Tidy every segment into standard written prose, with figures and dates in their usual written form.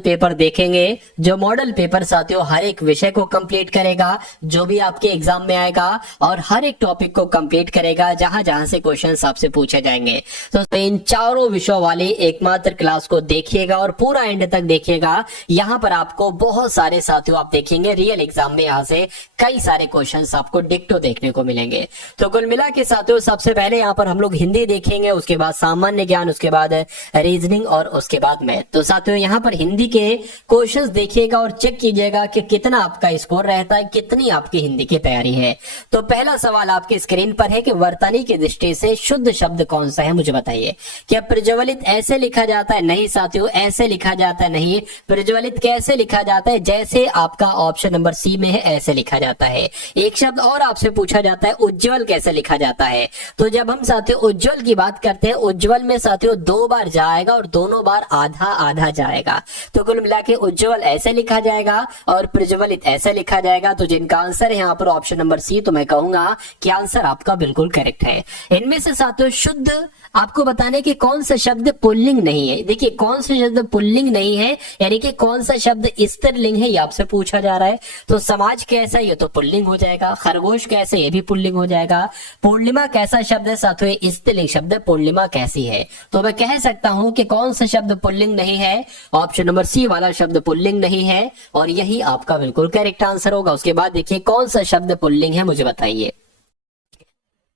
Paper देखेंगे, जो model paper साथियों हर एक विषय को कंप्लीट करेगा, जो भी आपके एग्जाम में आएगा, और हर एक टॉपिक को कंप्लीट करेगा जहां जहां से क्वेश्चंस आपसे पूछे जाएंगे। तो इन चारों विषयों वाली एकमात्र क्लास को देखिएगा और पूरा एंड तक देखिएगा। यहाँ पर आपको बहुत सारे साथियों आप देखेंगे रियल एग्जाम में यहाँ से कई सारे क्वेश्चंस आपको डिक्टो देखने को मिलेंगे। तो कुल मिला के साथियों सबसे पहले यहाँ पर हम लोग हिंदी देखेंगे, उसके बाद सामान्य ज्ञान, उसके बाद रीजनिंग और उसके बाद मैथ। तो साथियों यहाँ पर हिंदी के क्वेश्चंस देखिएगा और चेक कीजिएगा कि कितना आपका स्कोर रहता है, कितनी आपकी हिंदी की तैयारी है। तो पहला सवाल आपके स्क्रीन पर है कि वर्तनी की दृष्टि से शुद्ध शब्द कौन सा है, मुझे बताइए। क्या प्रज्वलित ऐसे लिखा जाता है? नहीं साथियों, ऐसे लिखा जाता है नहीं। प्रज्वलित कैसे लिखा जाता है? जैसे आपका ऑप्शन नंबर सी में है, ऐसे लिखा जाता है। एक शब्द और आपसे पूछा जाता है, उज्जवल कैसे लिखा जाता है? तो जब हम साथियों उज्जवल की बात करते हैं, उज्जवल में साथियों 2 बार जाएगा और दोनों बार आधा आधा जाएगा। तो कुल मिला के उज्जवल ऐसे लिखा जाएगा और प्रज्वलित ऐसे लिखा जाएगा। तो जिनका आंसर है यहाँ पर ऑप्शन नंबर सी, तो मैं कहूंगा कि आंसर आपका बिल्कुल करेक्ट है। इनमें से साथियों शुद्ध आपको बताने कि कौन सा शब्द पुल्लिंग नहीं है। देखिए कौन सा शब्द पुल्लिंग नहीं है, यानी कि कौन सा शब्द स्त्रीलिंग है, ये आपसे पूछा जा रहा है। तो समाज कैसा, ये तो पुल्लिंग हो जाएगा। खरगोश कैसे, ये भी पुल्लिंग हो जाएगा। पूर्णिमा कैसा शब्द है साथियों, ये स्त्रीलिंग शब्द है। पूर्णिमा कैसी है, तो मैं कह सकता हूं कि कौन सा शब्द पुल्लिंग नहीं है, ऑप्शन नंबर सी वाला शब्द पुल्लिंग नहीं है, और यही आपका बिल्कुल करेक्ट आंसर होगा। उसके बाद देखिए कौन सा शब्द पुल्लिंग है, मुझे बताइए।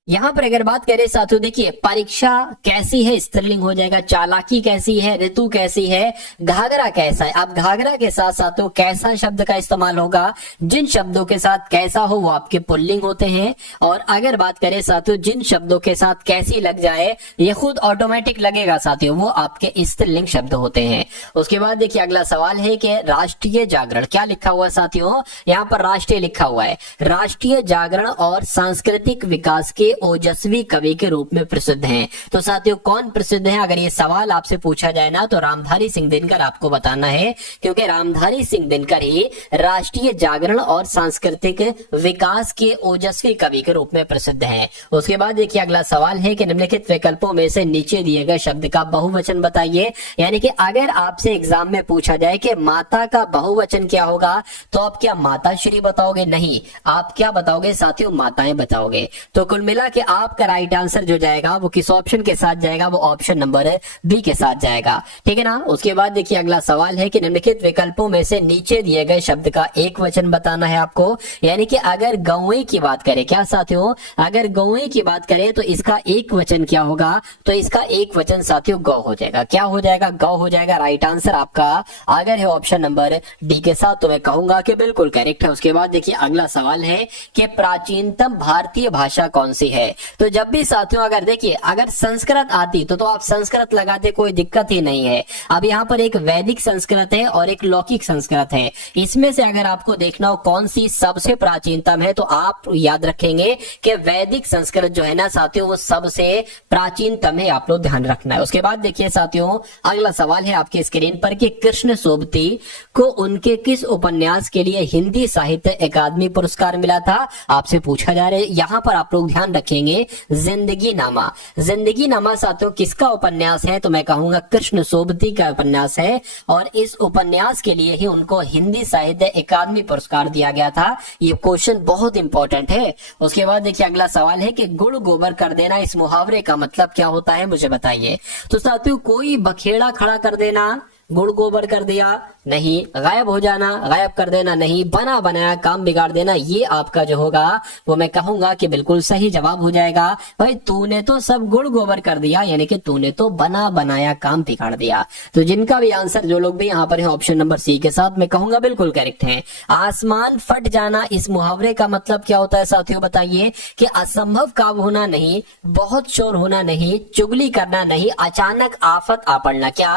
यहां पर अगर बात करें साथियों, देखिए परीक्षा कैसी है, स्त्रीलिंग हो जाएगा। चालाकी कैसी है, ऋतु कैसी है। घाघरा कैसा है, आप घाघरा के साथ साथियों कैसा शब्द का इस्तेमाल होगा, जिन शब्दों के साथ कैसा हो वो आपके पुल्लिंग होते हैं। और अगर बात करें साथियों जिन शब्दों के साथ कैसी लग जाए, ये खुद ऑटोमेटिक लगेगा साथियों, वो आपके स्त्रीलिंग शब्द होते हैं। उसके बाद देखिए अगला सवाल है कि राष्ट्रीय जागरण क्या लिखा हुआ है साथियों, यहाँ पर राष्ट्रीय लिखा हुआ है। राष्ट्रीय जागरण और सांस्कृतिक विकास के ओजस्वी कवि के रूप में प्रसिद्ध हैं। तो साथियों कौन प्रसिद्ध है, अगर ये सवाल आपसे पूछा जाए ना, तो रामधारी सिंह दिनकर आपको बताना है, क्योंकि रामधारी सिंह दिनकर ही राष्ट्रीय जागरण और सांस्कृतिक विकास के ओजस्वी कवि के रूप में प्रसिद्ध हैं। उसके बाद देखिए अगला सवाल है कि निम्नलिखित विकल्पों में से नीचे दिए गए शब्द का बहुवचन बताइए। यानी कि अगर आपसे एग्जाम में पूछा जाए कि माता का बहुवचन क्या होगा, तो आप क्या माता श्री बताओगे? नहीं, आप क्या बताओगे साथियों, माताएं बताओगे। तो कुल मिला कि आपका राइट आंसर जो जाएगा वो किस ऑप्शन के साथ जाएगा, वो ऑप्शन नंबर बी के साथ जाएगा, ठीक है ना। उसके बाद देखिए अगला सवाल है कि निम्नलिखित विकल्पों में से नीचे दिए गए शब्द का एक वचन बताना है आपको। यानी कि अगर गौएं की बात करें, क्या साथियों, अगर गौएं की बात करें तो इसका एक वचन क्या होगा, तो इसका एक वचन साथियों गौ हो जाएगा। क्या हो जाएगा, गौ हो जाएगा। राइट आंसर आपका अगर है ऑप्शन नंबर डी के साथ, तो मैं कहूंगा कि बिल्कुल करेक्ट है। उसके बाद देखिए अगला सवाल है कि प्राचीनतम भारतीय भाषा कौन सी है। तो जब भी साथियों अगर देखिए अगर संस्कृत आती तो आप संस्कृत लगाते, कोई दिक्कत ही नहीं है। अब यहाँ पर एक वैदिक संस्कृत है और एक लौकिक संस्कृत है, इसमें से अगर आपको देखना हो कौन सी सबसे प्राचीनतम है, तो आप याद रखेंगे कि वैदिक संस्कृत जो है ना साथियों वो सबसे प्राचीनतम है, आप लोग ध्यान रखना है। उसके बाद देखिए साथियों अगला सवाल है आपके स्क्रीन पर कि कृष्ण सोबती को उनके किस उपन्यास के लिए हिंदी साहित्य अकादमी पुरस्कार मिला था, आपसे पूछा जा रहा है। यहाँ पर आप लोग ध्यान रखेंगे जिंदगी नामा। जिंदगी नामा साथियों किसका उपन्यास है, तो मैं कहूंगा कृष्ण सोबती का उपन्यास है, और इस उपन्यास के लिए ही उनको हिंदी साहित्य अकादमी पुरस्कार दिया गया था। ये क्वेश्चन बहुत इंपॉर्टेंट है। उसके बाद देखिए अगला सवाल है कि गुड़ गोबर कर देना, इस मुहावरे का मतलब क्या होता है, मुझे बताइए। तो साथियों कोई बखेड़ा खड़ा कर देना, गुड़ गोबर कर दिया नहीं, गायब हो जाना, गायब कर देना नहीं, बना बनाया काम बिगाड़ देना, ये आपका जो होगा वो मैं कहूंगा कि बिल्कुल सही जवाब हो जाएगा। भाई तूने तो सब गुड़ गोबर कर दिया, यानी कि तूने तो बना बनाया काम बिगाड़ दिया। तो जिनका भी आंसर जो लोग भी यहाँ पर है ऑप्शन नंबर सी के साथ, मैं कहूंगा बिल्कुल करेक्ट है। आसमान फट जाना, इस मुहावरे का मतलब क्या होता है साथियों बताइए। कि असंभव काम होना नहीं, बहुत शोर होना नहीं, चुगली करना नहीं, अचानक आफत आ पड़ना। क्या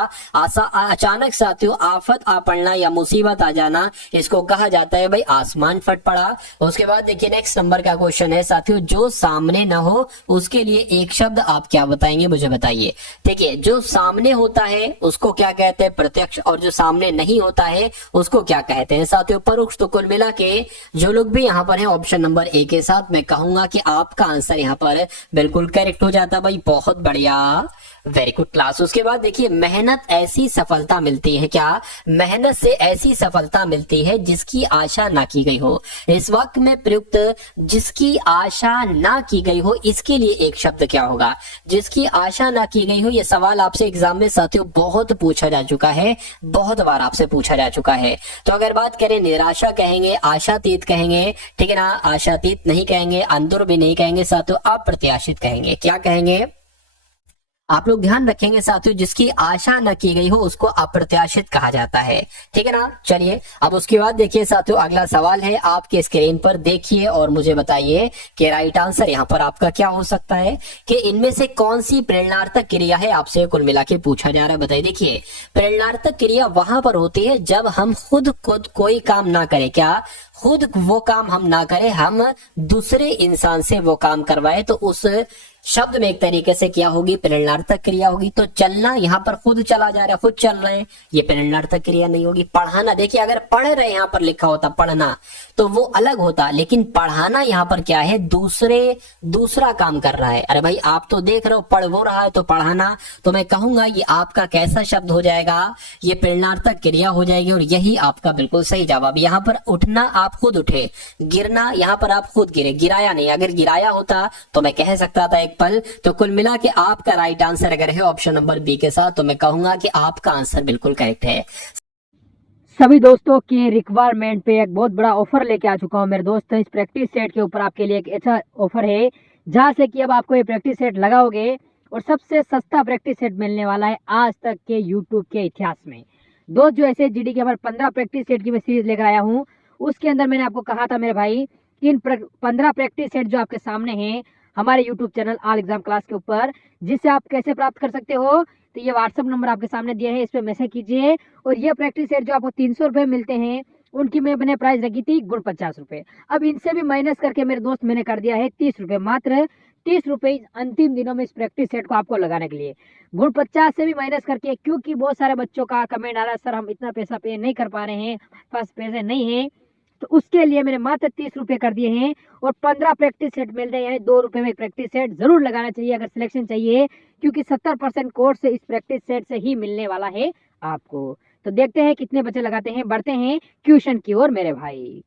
अचानक साथियों आफत आ पड़ना या मुसीबत आ जाना, इसको कहा जाता है भाई आसमान फट पड़ा। उसके बाद देखिए नेक्स्ट नंबर का क्वेश्चन है साथियों, जो सामने ना हो उसके लिए एक शब्द आप क्या बताएंगे, मुझे बताइए। देखिए जो सामने होता है उसको क्या कहते हैं, प्रत्यक्ष, और जो सामने नहीं होता है उसको क्या कहते हैं साथियों, परोक्ष। तो कुल मिला के जो लोग भी यहाँ पर है ऑप्शन नंबर ए के साथ, मैं कहूंगा कि आपका आंसर यहाँ पर बिल्कुल करेक्ट हो जाता। भाई बहुत बढ़िया, वेरी गुड क्लास। उसके बाद देखिए, मेहनत ऐसी सफलता मिलती है, क्या मेहनत से ऐसी सफलता मिलती है जिसकी आशा ना की गई हो। इस वक्त में प्रयुक्त जिसकी आशा ना की गई हो, इसके लिए एक शब्द क्या होगा? जिसकी आशा ना की गई हो, यह सवाल आपसे एग्जाम में साथियों बहुत पूछा जा चुका है, बहुत बार आपसे पूछा जा चुका है। तो अगर बात करें, निराशा कहेंगे, आशातीत कहेंगे, ठीक है ना, आशातीत नहीं कहेंगे, अंदर भी नहीं कहेंगे साथियों, अप्रत्याशित कहेंगे। क्या कहेंगे? आप लोग ध्यान रखेंगे साथियों, जिसकी आशा न की गई हो उसको अप्रत्याशित कहा जाता है, ठीक है ना। चलिए, अब उसके बाद देखिए साथियों, अगला सवाल है, आपके स्क्रीन पर देखिए और मुझे बताइए कि राइट आंसर यहाँ पर आपका क्या हो सकता है, कि इनमें से कौन सी प्रेरणार्थक क्रिया है, आपसे कुल मिला के पूछा जा रहा है। बताइए। देखिए, प्रेरणार्थक क्रिया वहां पर होती है जब हम खुद कोई काम ना करें। क्या? खुद वो काम हम ना करें, हम दूसरे इंसान से वो काम करवाए, तो उस शब्द में एक तरीके से क्या होगी? प्रेरणार्थक क्रिया होगी। तो चलना, यहाँ पर खुद चला जा रहा है, खुद चल रहे हैं, ये प्रेरणार्थक क्रिया नहीं होगी। पढ़ाना, देखिए अगर पढ़ रहे यहाँ पर लिखा होता पढ़ना, तो वो अलग होता, लेकिन पढ़ाना यहाँ पर क्या है? दूसरा काम कर रहा है। अरे भाई, आप तो देख रहे हो पढ़ वो रहा है, तो पढ़ाना, तो मैं कहूंगा ये आपका कैसा शब्द हो जाएगा? ये प्रेरणार्थक क्रिया हो जाएगी, और यही आपका बिल्कुल सही जवाब। यहाँ पर उठना, आप खुद उठे, गिरना, यहाँ पर आप खुद गिरे, गिराया नहीं। अगर गिराया होता तो मैं कह सकता था एक पल। तो कुल मिला के आपका राइट आंसर अगर है ऑप्शन नंबर बी के साथ, तो मैं कहूंगा कि आपका आंसर बिल्कुल करेक्ट है। सभी दोस्तों की रिक्वायरमेंट पे एक बहुत बड़ा ऑफर लेके आ चुका हूँ मेरे दोस्तों। इस प्रैक्टिस सेट के ऊपर आपके लिए एक अच्छा ऑफर है, जहाँ से कि अब आपको ये प्रैक्टिस सेट लगाओगे और सबसे सस्ता प्रैक्टिस सेट मिलने वाला है आज तक के यूट्यूब के इतिहास में। दोस्त, जो ऐसे जीडी के हमारे 15 प्रैक्टिस सेट की मैं सीरीज लेकर आया हूँ, उसके अंदर मैंने आपको कहा था मेरे भाई कि इन 15 प्रैक्टिस सेट जो आपके सामने हैं हमारे YouTube channel all exam class के ऊपर, जिससे आप कैसे प्राप्त कर सकते हो, तो ये व्हाट्सअप नंबर आपके सामने दिया है, इस पर मैसेज कीजिए। और ये प्रैक्टिस सेट जो आपको 300 रुपये मिलते हैं, उनकी मैंने प्राइस रखी थी गुण 50 रुपये। अब इनसे भी माइनस करके मेरे दोस्त मैंने कर दिया है 30 रुपये, मात्र 30 रुपये अंतिम दिनों में इस प्रैक्टिस सेट को आपको लगाने के लिए। गुण 50 से भी माइनस करके, क्योंकि बहुत सारे बच्चों का कमेंट आ रहा है, सर हम इतना पैसा पे नहीं कर पा रहे हैं, पास पैसे नहीं है, तो उसके लिए मैंने मात्र 30 रुपये कर दिए हैं। और 15 प्रैक्टिस सेट मिल रहे हैं, यानी 2 रुपये में प्रैक्टिस सेट जरूर लगाना चाहिए अगर सिलेक्शन चाहिए, क्योंकि 70% कोर्स इस प्रैक्टिस सेट से ही मिलने वाला है आपको। तो देखते हैं कितने बच्चे लगाते हैं, बढ़ते हैं क्वेश्चन की ओर मेरे भाई।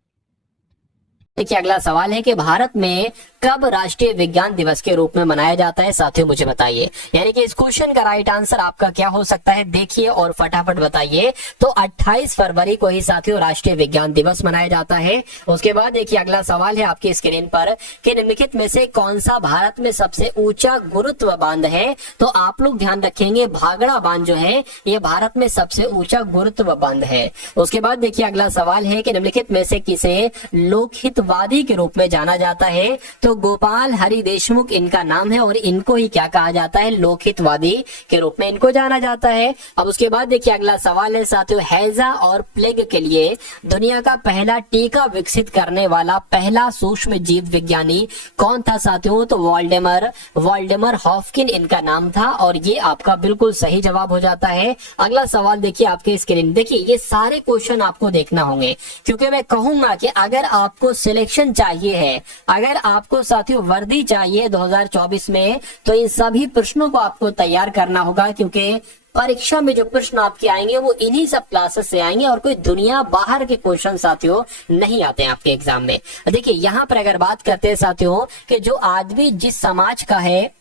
देखिए, अगला सवाल है कि भारत में कब राष्ट्रीय विज्ञान दिवस के रूप में मनाया जाता है? साथियों मुझे बताइए, यानी कि इस क्वेश्चन का राइट आंसर आपका क्या हो सकता है, देखिए और फटाफट बताइए। तो 28 फरवरी को ही साथियों राष्ट्रीय विज्ञान दिवस मनाया जाता है। उसके बाद देखिए, अगला सवाल है आपकी स्क्रीन पर कि निम्नलिखित में से कौन सा भारत में सबसे ऊंचा गुरुत्व बांध है? तो आप लोग ध्यान रखेंगे, भागड़ा बांध जो है ये भारत में सबसे ऊंचा गुरुत्व बांध है। उसके बाद देखिए, अगला सवाल है कि निम्नलिखित में से किसे लोकहितवादी के रूप में जाना जाता है? तो गोपाल हरि देशमुख इनका नाम है, और इनको ही क्या कहा जाता है? लोकहितवादी के रूप में इनको जाना जाता है। अब उसके बाद देखिए, अगला सवाल है साथियों, हैजा और प्लेग के लिए दुनिया का पहला टीका विकसित करने वाला पहला सूक्ष्म जीव विज्ञानी कौन था साथियों? तो वॉल्डेमर हॉफकिन इनका नाम था, और ये आपका बिल्कुल सही जवाब हो जाता है। अगला सवाल देखिए आपके स्क्रीन, देखिए ये सारे क्वेश्चन आपको देखना होंगे, क्योंकि मैं कहूंगा कि अगर आपको सिलेक्शन चाहिए है, अगर आपको साथियों वर्दी चाहिए 2024 में, तो इन सभी प्रश्नों को आपको तैयार करना होगा, क्योंकि परीक्षा में जो प्रश्न आपके आएंगे वो इन्हीं सब क्लासेस से आएंगे, और कोई दुनिया बाहर के क्वेश्चन साथियों नहीं आते हैं आपके एग्जाम में। देखिए, यहाँ पर अगर बात करते हैं साथियों कि जो आदमी जिस समाज का है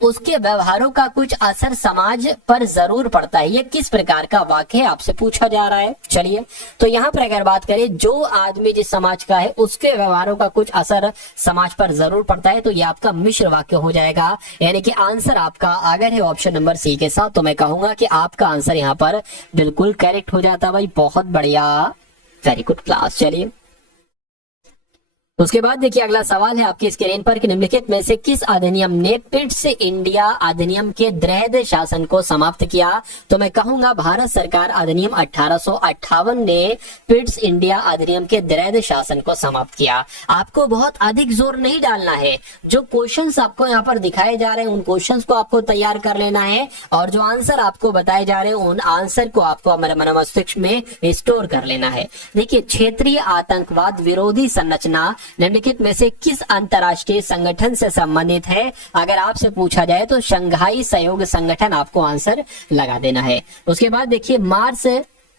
उसके व्यवहारों का कुछ असर समाज पर जरूर पड़ता है, ये किस प्रकार का वाक्य है आपसे पूछा जा रहा है। चलिए, तो यहाँ पर अगर बात करें, जो आदमी जिस समाज का है उसके व्यवहारों का कुछ असर समाज पर जरूर पड़ता है, तो ये आपका मिश्र वाक्य हो जाएगा, यानी कि आंसर आपका अगर है ऑप्शन नंबर सी के साथ, तो मैं कहूंगा कि आपका आंसर यहाँ पर बिल्कुल करेक्ट हो जाता। भाई बहुत बढ़िया, वेरी गुड क्लास। चलिए, उसके बाद देखिए, अगला सवाल है आपकी स्क्रीन पर कि निम्नलिखित में से किस अधिनियम ने पिट्स इंडिया अधिनियम के द्वैध शासन को समाप्त किया? तो मैं कहूंगा भारत सरकार अधिनियम 1858 ने पिट्स इंडिया अधिनियम के द्वैध शासन को समाप्त किया। आपको बहुत अधिक जोर नहीं डालना है, जो क्वेश्चंस आपको यहाँ पर दिखाए जा रहे हैं उन क्वेश्चंस को आपको तैयार कर लेना है, और जो आंसर आपको बताए जा रहे हैं उन आंसर को आपको हमारे मन मस्तिष्क में स्टोर कर लेना है। देखिए, क्षेत्रीय आतंकवाद विरोधी संरचना निम्नलिखित में से किस अंतरराष्ट्रीय संगठन से संबंधित है? अगर आपसे पूछा जाए तो शंघाई सहयोग संगठन आपको आंसर लगा देना है। उसके बाद देखिए मार्स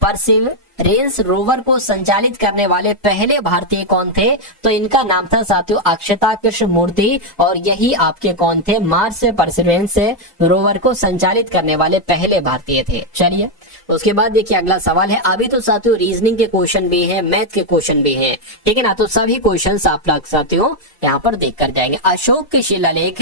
परसिवरेंस रोवर को संचालित करने वाले पहले भारतीय कौन थे? तो इनका नाम था साथियों अक्षता कृष्णमूर्ति, और यही आपके कौन थे? मार्स परसिवरेंस रोवर को संचालित करने वाले पहले भारतीय थे। चलिए उसके बाद देखिए अगला सवाल है। अभी तो साथियों रीजनिंग के क्वेश्चन भी हैं, मैथ के क्वेश्चन भी हैं, ठीक है ना? तो सभी क्वेश्चंस आप लोग साथियों यहाँ पर देख कर जाएंगे। अशोक के शिलालेख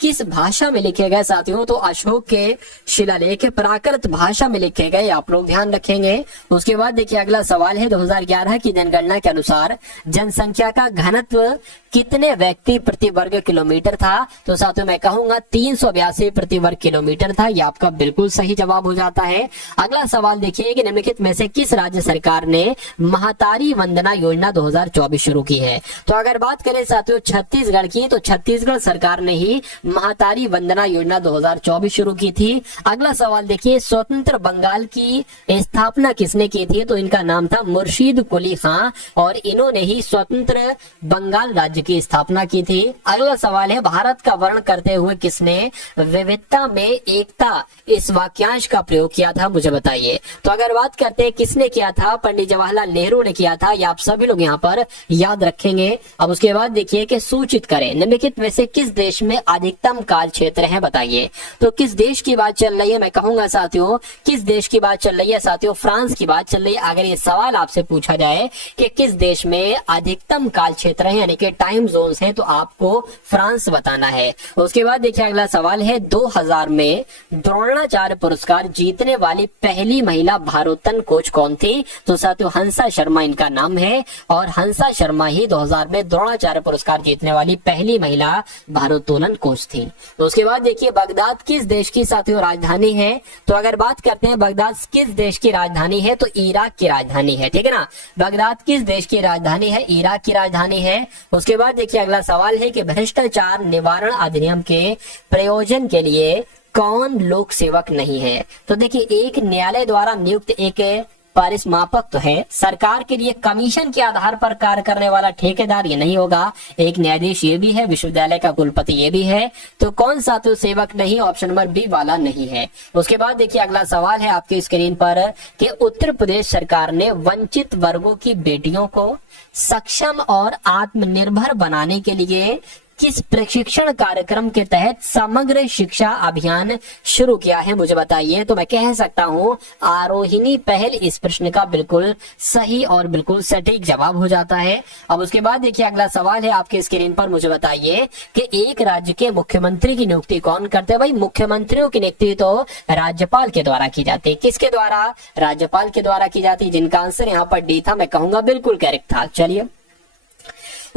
किस भाषा में लिखे गए साथियों? तो अशोक के शिलालेख प्राकृत भाषा में लिखे गए, आप लोग ध्यान रखेंगे। उसके बाद देखिए अगला सवाल है 2011 की जनगणना के अनुसार जनसंख्या का घनत्व कितने व्यक्ति प्रति वर्ग किलोमीटर था? तो साथियों मैं कहूंगा 382 प्रति वर्ग किलोमीटर था। ये आपका बिल्कुल सही जवाब हो जाता है। अगला सवाल देखिए कि निम्नलिखित में से किस राज्य सरकार ने महतारी वंदना योजना 2024 शुरू की है? तो अगर बात करें साथियों छत्तीसगढ़ की, तो छत्तीसगढ़ सरकार ने ही महतारी वंदना योजना 2024 शुरू की थी। अगला सवाल देखिए स्वतंत्र बंगाल की स्थापना किसने की थी? तो इनका नाम था मुर्शीद कुली खां, और इन्होंने ही स्वतंत्र बंगाल राज्य की स्थापना की थी। अगला सवाल है भारत का वर्णन करते हुए किसने विविधता में एकता इस वाक्यांश का प्रयोग किया था? मुझे बताइए। तो अगर बात करते हैं किसने किया था? पंडित जवाहरलाल नेहरू ने किया था। ये आप सभी लोग यहाँ पर याद रखेंगे। अब उसके बाद देखिए कि सूचित करें निम्नलिखित में से किस देश में अधिकतम काल क्षेत्र है? बताइए। तो किस देश की बात चल रही है? मैं कहूंगा साथियों किस देश की बात चल रही है? साथियों फ्रांस की बात चल रही है। अगर ये सवाल आपसे पूछा जाए कि किस देश में अधिकतम काल क्षेत्र है यानी कि टाइम जोन्स है, तो आपको फ्रांस बताना है। उसके बाद देखिए अगला सवाल है 2000 में द्रोणाचार्य पुरस्कार जीतने वाली पहली महिला भारोत्तोलन कोच कौन थी? तो साथियों हंसा शर्मा इनका नाम है, और हंसा शर्मा ही 2000 में द्रोणाचार्य पुरस्कार जीतने वाली पहली महिला भारोत्तोलन कोच थी। तो उसके बाद देखिए बगदाद किस देश की साथियों राजधानी है? तो अगर बात करते हैं बगदाद किस देश की राजधानी है? तो इराक की राजधानी है, ठीक है ना? बगदाद किस देश की राजधानी है? इराक की राजधानी है। उसके बाद देखिए अगला सवाल है कि भ्रष्टाचार निवारण अधिनियम के प्रयोजन के लिए कौन लोक सेवक नहीं है? तो देखिए एक न्यायालय द्वारा नियुक्त एक परिसमापक तो है, सरकार के लिए कमीशन के आधार पर कार्य करने वाला ठेकेदार ये नहीं होगा, एक न्यायाधीश ये भी है, विश्वविद्यालय का कुलपति ये भी है। तो कौन सा तो सेवक नहीं? ऑप्शन नंबर बी वाला नहीं है। उसके बाद देखिए अगला सवाल है आपके स्क्रीन पर कि उत्तर प्रदेश सरकार ने वंचित वर्गों की बेटियों को सक्षम और आत्मनिर्भर बनाने के लिए किस प्रशिक्षण कार्यक्रम के तहत समग्र शिक्षा अभियान शुरू किया है? मुझे बताइए। तो मैं कह सकता हूं आरोहिणी पहल इस प्रश्न का बिल्कुल सही और बिल्कुल सटीक जवाब हो जाता है। अब उसके बाद देखिए अगला सवाल है आपके स्क्रीन पर, मुझे बताइए कि एक राज्य के मुख्यमंत्री की नियुक्ति कौन करते हैं? भाई मुख्यमंत्रियों की नियुक्ति तो राज्यपाल के द्वारा की जाती है। किसके द्वारा? राज्यपाल के द्वारा की जाती है, जिनका आंसर यहाँ पर डी था। मैं कहूंगा बिल्कुल करेक्ट था। चलिए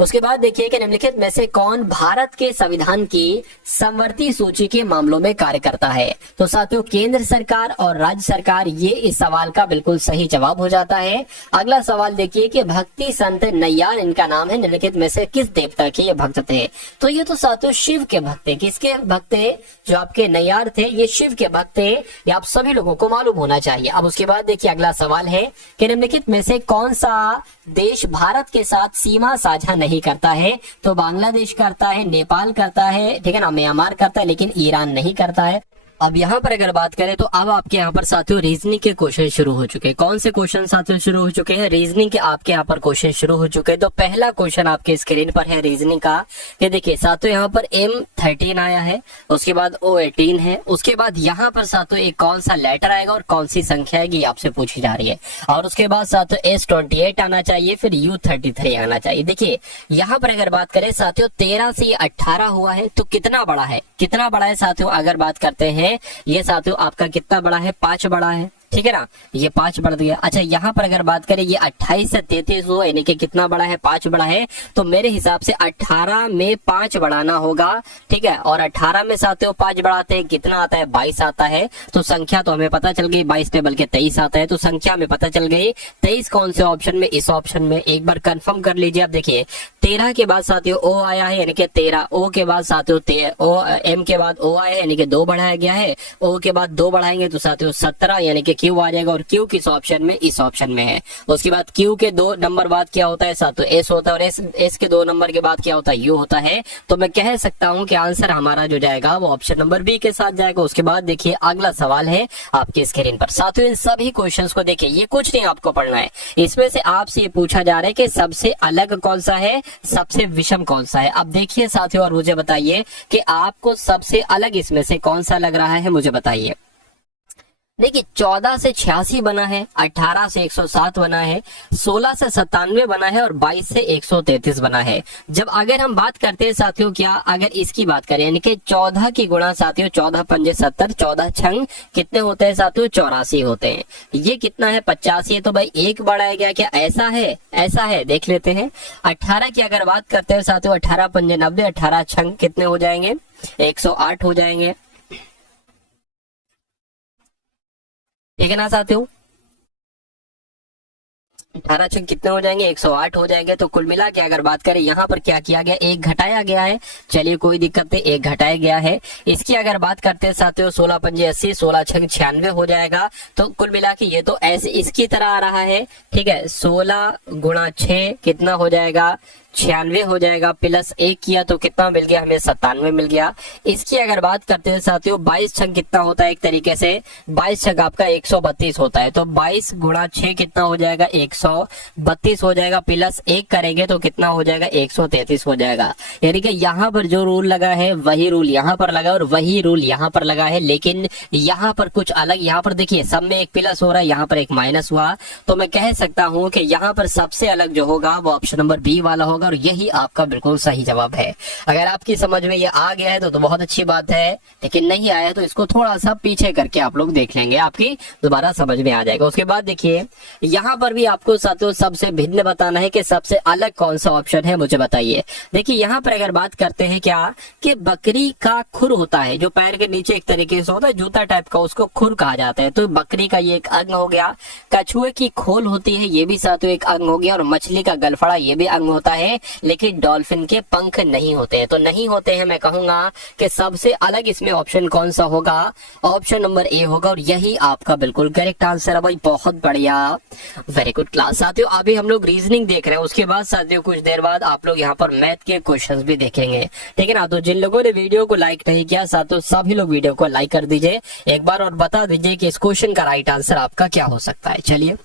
उसके बाद देखिए कि निम्नलिखित में से कौन भारत के संविधान की समवर्ती सूची के मामलों में कार्य करता है? तो साथियों केंद्र सरकार और राज्य सरकार, ये इस सवाल का बिल्कुल सही जवाब हो जाता है। अगला सवाल देखिए कि भक्ति संत नैयार इनका नाम है, निम्नलिखित में से किस देवता के ये भक्त थे? तो ये तो साथियों शिव के भक्त थे। किसके भक्त थे? जो आपके नैयार थे ये शिव के भक्त थे, ये आप सभी लोगों को मालूम होना चाहिए। अब उसके बाद देखिए अगला सवाल है कि निम्नलिखित में से कौन सा देश भारत के साथ सीमा साझा नहीं करता है? तो बांग्लादेश करता है, नेपाल करता है, ठीक है ना, म्यांमार करता है, लेकिन ईरान नहीं करता है। अब यहाँ पर अगर बात करें तो अब आपके यहाँ पर साथियों रीजनिंग के क्वेश्चन शुरू हो चुके हैं। कौन से क्वेश्चन साथियों शुरू हो चुके हैं? रीजनिंग के आपके यहाँ पर क्वेश्चन शुरू हो चुके हैं। तो पहला क्वेश्चन आपके स्क्रीन पर है रीजनिंग का, कि देखिए साथियों यहाँ पर M13 आया है, उसके बाद O18 है, उसके बाद यहाँ पर साथियों एक कौन सा लेटर आएगा और कौन सी संख्या आएगी आपसे पूछी जा रही है, और उसके बाद साथियों S28 आना चाहिए, फिर U33 आना चाहिए। देखिए यहाँ पर अगर बात करें साथियों 13 से 18 हुआ है, तो कितना बड़ा है? कितना बड़ा है साथियों? अगर बात करते हैं ये साथियों आपका कितना बड़ा है? 5 बड़ा है, ठीक है ना, ये 5 बढ़ गया। अच्छा यहाँ पर अगर बात करें ये 28 से 33 हुआ, यानी कि कितना बड़ा है? 5 बड़ा है। तो मेरे हिसाब से 18 में 5 बढ़ाना होगा, ठीक है, और 18 में साथियों 5 बढ़ाते हैं कितना आता है? 22 आता है। तो संख्या तो हमें पता चल गई 22 टेबल के 23 आता है, तो संख्या हमें पता चल गई 23 कौन से ऑप्शन में? इस ऑप्शन में। एक बार कंफर्म कर लीजिए। अब देखिए 13 के बाद साथियों O आया है, यानी कि 13, O के बाद साथियों M के बाद O आया है, यानी कि 2 बढ़ाया गया है, O के बाद 2 बढ़ाएंगे तो साथियों 17, यानी कि क्यू आ जाएगा, और क्यू किस ऑप्शन में, इस ऑप्शन में है। उसके बाद क्यू के 2 नंबर बाद क्या होता है साथियों, एस होता है, और एस के 2 नंबर के बाद क्या होता है, यू होता है। तो मैं कह सकता हूं कि आंसर हमारा जो जाएगा वो ऑप्शन नंबर बी के साथ जाएगा। उसके बाद देखिए अगला सवाल है आपके स्क्रीन पर। साथियों इन सभी क्वेश्चंस को देखिए, ये कुछ नहीं आपको पढ़ना है, इसमें से आपसे ये पूछा जा रहा है कि सबसे अलग कौन सा है, सबसे विषम कौन सा है। अब देखिए साथियों और मुझे बताइए कि आपको सबसे अलग इसमें से कौन सा लग रहा है, मुझे बताइए। देखिए 14 से 86 बना है, 18 से 107 बना है, 16 से 97 बना है, और 22 से 133 बना है। जब अगर हम बात करते हैं साथियों, क्या अगर इसकी बात करें, यानी कि 14 की गुणा साथियों, 14 पंजे 70, 14 छंग कितने होते हैं साथियों, 84 होते हैं। ये कितना है, 85 है, तो भाई एक बढ़ाया गया, क्या ऐसा है, ऐसा है, देख लेते हैं। 18 की अगर बात करते हैं साथियों, 18 पंजे 90, 18 छंग कितने हो जाएंगे, 108 हो जाएंगे, ठीक है ना साथियों। 18 छंग कितने हो जाएंगे, 108 हो जाएंगे। तो कुल मिला के अगर बात करें, यहाँ पर क्या किया गया, एक घटाया गया है, चलिए कोई दिक्कत नहीं, एक घटाया गया है। इसकी अगर बात करते हैं साथियों, 16 पंजे 80, 16 छंग 96 हो जाएगा। तो कुल मिला के ये तो ऐसे इसकी तरह आ रहा है, ठीक है। 16 गुणा 6 कितना हो जाएगा, 96 हो जाएगा, प्लस 1 किया तो कितना मिल गया हमें, 97 मिल गया। इसकी अगर बात करते हैं साथियों, 22 छंग कितना होता है, एक तरीके से 22 छंग आपका 132 होता है। तो 22 गुणा 6 कितना हो जाएगा, 132 हो जाएगा, प्लस 1 करेंगे तो कितना हो जाएगा, 133 हो जाएगा। यानी कि यहाँ पर जो रूल लगा है वही रूल यहाँ पर लगा, और वही रूल यहाँ पर लगा है, लेकिन यहाँ पर कुछ अलग। यहाँ पर देखिए सब में एक प्लस हो रहा है, यहाँ पर एक माइनस हुआ। तो मैं कह सकता हूँ कि यहाँ पर सबसे अलग जो होगा वो ऑप्शन नंबर बी वाला होगा, और यही आपका बिल्कुल सही जवाब है। अगर आपकी समझ में ये आ गया है तो बहुत अच्छी बात है, लेकिन नहीं आया है तो इसको थोड़ा सा पीछे करके आप लोग देख लेंगे, आपकी दोबारा समझ में आ जाएगा। उसके बाद देखिए यहाँ पर भी आपको साथियों सबसे भिन्न बताना है कि सबसे अलग कौन सा ऑप्शन है, मुझे बताइए। देखिए यहाँ पर अगर बात करते हैं क्या, कि बकरी का खुर होता है, जो पैर के नीचे एक तरीके से होता है जूता टाइप का, उसको खुर कहा जाता है। तो बकरी का ये एक अंग हो गया। कछुए की खोल होती है, ये भी साथियों एक अंग हो गया। और मछली का गलफड़ा ये भी अंग होता है, लेकिन डॉल्फिन के पंख नहीं होते हैं। तो नहीं होते हैं, मैं कहूंगा कि सबसे अलग इसमें ऑप्शन कौन सा होगा, ऑप्शन नंबर ए होगा, और यही आपका बिल्कुल करेक्ट आंसर है भाई। बहुत बढ़िया, वेरी गुड क्लास। साथियों अभी हम लोग रीजनिंग देख रहे हैं, उसके बाद साथियों कुछ देर बाद आप लोग यहाँ पर मैथ के क्वेश्चंस भी देखेंगे, ठीक है ना। तो जिन लोगों ने वीडियो को लाइक नहीं किया साथियों, सभी लोग वीडियो को लाइक कर दीजिए एक बार, और बता दीजिए कि इस क्वेश्चन का राइट आंसर आपका क्या हो सकता है। चलिए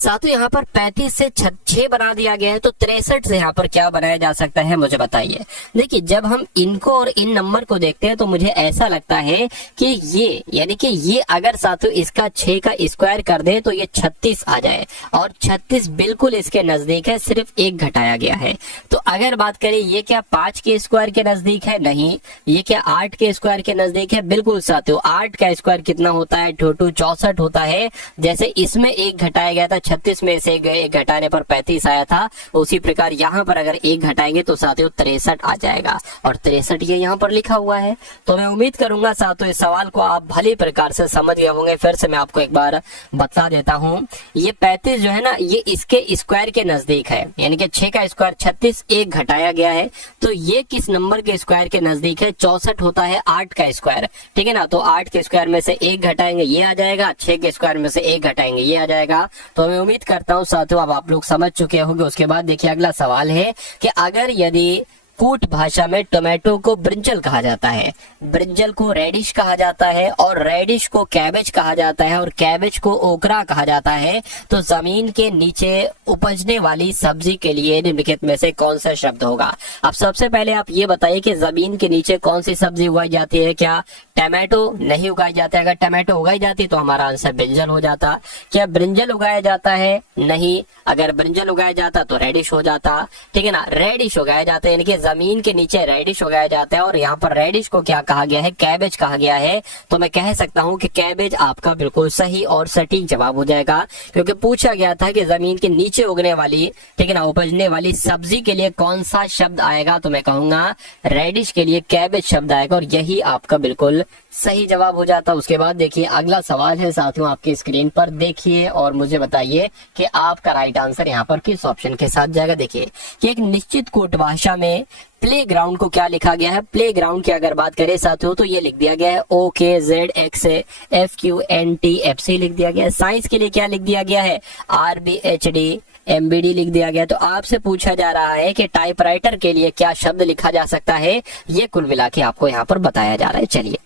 साथियों यहाँ पर 35 से 6 बना दिया गया है, तो 63 से यहाँ पर क्या बनाया जा सकता है, मुझे बताइए। देखिए जब हम इनको और इन नंबर को देखते हैं तो मुझे ऐसा लगता है कि ये, यानी कि ये अगर साथियों इसका 6 का स्क्वायर कर दे तो ये 36 आ जाए, और 36 बिल्कुल इसके नजदीक है, सिर्फ 1 घटाया गया है। तो अगर बात करें ये क्या 5 के स्क्वायर के नजदीक है, नहीं। ये क्या 8 के स्क्वायर के नजदीक है, बिल्कुल साथियों 8 का स्क्वायर कितना होता है, 64 होता है। जैसे इसमें 1 घटाया गया था, 36 में से एक घटाने पर 35 आया था, उसी प्रकार यहाँ पर अगर 1 घटाएंगे तो साथियों 63 आ जाएगा, और 63 ये यहाँ पर लिखा हुआ है। तो मैं उम्मीद करूंगा साथियों इस सवाल को आप भली प्रकार से समझ गए होंगे। फिर से मैं आपको एक बार बता देता हूँ, ये 35 जो है ना, ये इसके स्क्वायर के नजदीक है, यानी कि 6 का स्क्वायर 36, 1 घटाया गया है। तो ये किस नंबर के स्क्वायर के नजदीक है, 64 होता है 8 का स्क्वायर, ठीक है ना। तो 8 के स्क्वायर में से 1 घटाएंगे ये आ जाएगा, 6 के स्क्वायर में से 1 घटाएंगे ये आ जाएगा। तो मैं उम्मीद करता हूं साथियों अब आप लोग समझ चुके होंगे। उसके बाद देखिए अगला सवाल है कि अगर यदि कूट भाषा में टोमेटो को ब्रिंजल कहा जाता है, ब्रिंजल को रेडिश कहा जाता है, और रेडिश को कैबेज कहा जाता है, और कैबेज को ओकरा कहा जाता है, तो जमीन के नीचे उपजने वाली सब्जी के लिए निम्नलिखित में से कौन सा शब्द होगा। अब सबसे पहले आप ये बताइए कि जमीन के नीचे कौन सी सब्जी उगाई जाती है। क्या टमाटो नहीं उगाई जाती है? अगर टमाटो उगाई जाती तो हमारा आंसर ब्रिंजल हो जाता। क्या ब्रिंजल उगाया जाता है? नहीं। अगर ब्रिंजल उगाया जाता तो रेडिश हो जाता, ठीक है ना। रेडिश उगाया जाता है, यानी कि जमीन के नीचे रेडिश उगाया जाता है, और यहाँ पर रेडिश को क्या कहा गया है, कैबेज कहा गया है। तो मैं कह सकता हूँ कि कैबेज आपका बिल्कुल सही और सटीक जवाब हो जाएगा, क्योंकि पूछा गया था कि जमीन के नीचे उगने वाली, ठीक है ना, उपजने वाली सब्जी के लिए कौन सा शब्द आएगा। तो मैं कहूंगा रेडिश के लिए कैबेज शब्द आएगा, और यही आपका बिल्कुल सही जवाब हो जाता। उसके बाद देखिए अगला सवाल है साथियों आपकी स्क्रीन पर, देखिए और मुझे बताइए कि आपका राइट आंसर यहाँ पर किस ऑप्शन के साथ जाएगा। देखिए कि एक निश्चित कोट भाषा में प्ले ग्राउंड को क्या लिखा गया है। प्ले ग्राउंड की अगर बात करें साथियों तो ये लिख दिया गया है OKZXFQNTFC लिख दिया गया है। साइंस के लिए क्या लिख दिया गया है, RBHD MBD लिख दिया गया। तो आपसे पूछा जा रहा है कि टाइपराइटर के लिए क्या शब्द लिखा जा सकता है, ये कुल मिला के आपको यहाँ पर बताया जा रहा है। चलिए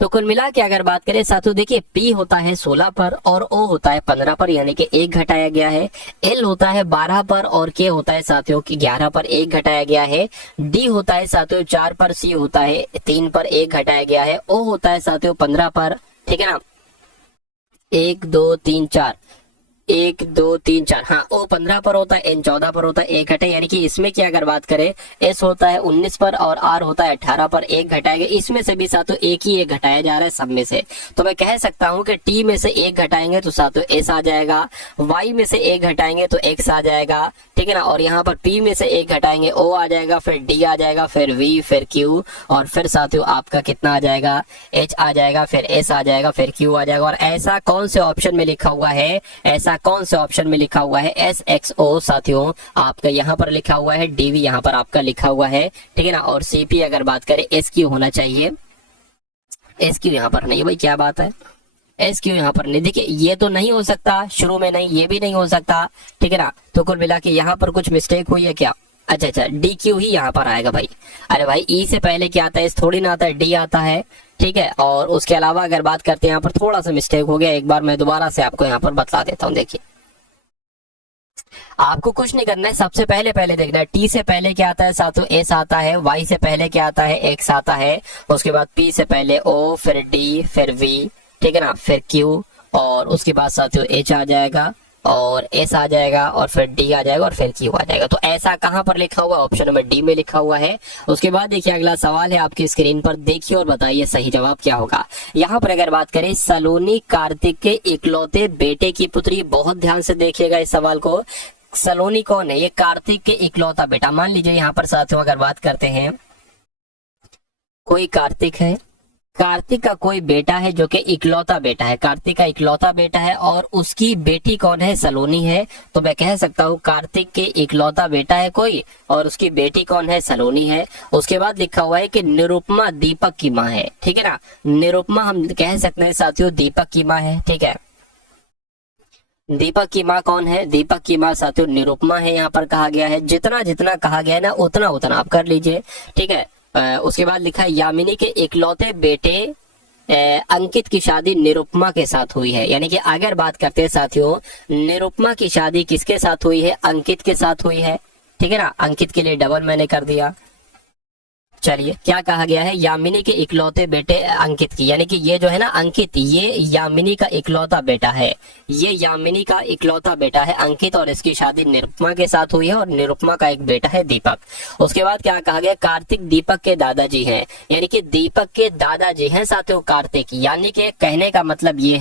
तो कुल मिला के अगर बात करें साथियों, देखिए P होता है 16 पर और O होता है 15 पर, यानी कि 1 घटाया गया है। L होता है 12 पर और K होता है साथियों की 11 पर, 1 घटाया गया है। D होता है साथियों 4 पर, C होता है 3 पर, 1 घटाया गया है। O होता है साथियों 15 पर, ठीक है ना, 1 2 3 4, 1 2 3 4, हाँ O 15 पर होता है, N 14 पर होता है, 1 घटे, यानी कि इसमें की अगर बात करें S होता है 19 पर और R होता है 18 पर, 1 घटाया गया। इसमें से भी साथियों एक ही 1 घटाया जा रहा है सब में से, तो मैं कह सकता हूं कि T में से 1 घटाएंगे तो साथियों S आ जाएगा, Y में से 1 घटाएंगे तो X आ जाएगा, ठीक है ना, और यहाँ पर P में से 1 घटाएंगे O आ जाएगा, फिर D आ जाएगा, फिर V, फिर Q, और फिर साथियों आपका कितना आ जाएगा, H आ जाएगा, फिर S आ जाएगा, फिर Q आ जाएगा। और ऐसा कौन से ऑप्शन में लिखा हुआ है, ऐसा कौन से ऑप्शन में लिखा हुआ है, SXO साथियों आपका यहाँ पर लिखा हुआ है, DV यहाँ पर आपका लिखा हुआ है, ठीक है ना, और CP अगर बात करें SQ होना चाहिए, SQ यहाँ पर नहीं। भाई क्या बात है, SQ यहाँ पर नहीं। देखिए ये तो नहीं हो सकता, शुरू में नहीं, ये भी नहीं हो सकता, ठीक है ना, तो कुल मिला के यहाँ पर कुछ मिस्टेक हुई है क्या, अच्छा DQ ही यहाँ पर आएगा भाई। अरे भाई E से पहले क्या आता है, S थोड़ी ना आता है, D आता है, ठीक है। और उसके अलावा अगर बात करते हैं यहाँ पर थोड़ा सा मिस्टेक हो गया, एक बार मैं दोबारा से आपको यहाँ पर बता देता हूँ। देखिए आपको कुछ नहीं करना है, सबसे पहले देखना है T से पहले क्या आता है साथियों, S आता है, Y से पहले क्या आता है, X आता है, उसके बाद P से पहले O, फिर D, फिर V, ठीक है ना, फिर Q, और उसके बाद साथियों H आ जाएगा और S आ जाएगा और फिर D आ जाएगा और फिर Q आ जाएगा। तो ऐसा कहां पर लिखा हुआ है, ऑप्शन नंबर D में लिखा हुआ है। उसके बाद देखिए अगला सवाल है आपकी स्क्रीन पर, देखिए और बताइए सही जवाब क्या होगा। यहाँ पर अगर बात करें, सलोनी कार्तिक के इकलौते बेटे की पुत्री, बहुत ध्यान से देखिएगा इस सवाल को। सलोनी कौन है, ये कार्तिक के इकलौता बेटा। मान लीजिए यहाँ पर साथियों अगर बात करते हैं, कोई कार्तिक है, कार्तिक का कोई बेटा है जो कि इकलौता बेटा है, कार्तिक का इकलौता बेटा है, और उसकी बेटी कौन है, सलोनी है। तो मैं कह सकता हूँ कार्तिक के इकलौता बेटा है कोई और उसकी बेटी कौन है, सलोनी है। उसके बाद लिखा हुआ है कि निरुपमा दीपक की माँ है, ठीक है ना, निरुपमा हम कह सकते हैं साथियों दीपक की माँ है, ठीक है। दीपक की माँ कौन है, दीपक की माँ साथियों निरुपमा है, यहाँ पर कहा गया है। जितना जितना कहा गया है ना उतना उतना आप कर लीजिए, ठीक है। उसके बाद लिखा है यामिनी के इकलौते बेटे अंकित की शादी निरुपमा के साथ हुई है, यानी कि अगर बात करते हैं साथियों, निरुपमा की शादी किसके साथ हुई है, अंकित के साथ हुई है, ठीक है ना। अंकित के लिए डबल मैंने कर दिया। चलिए क्या कहा गया है, यामिनी के इकलौते बेटे अंकित की, यानी कि ये जो है ना अंकित, ये यामिनी का इकलौता बेटा है, ये यामिनी का इकलौता बेटा है अंकित, और इसकी शादी निरुपमा के साथ हुई है और निरुपमा का एक बेटा है दीपक। उसके बाद क्या कहा गया, कार्तिक दीपक के दादाजी हैं, यानी कि दीपक के दादाजी हैं साथियों कार्तिक, यानी कि कहने का मतलब ये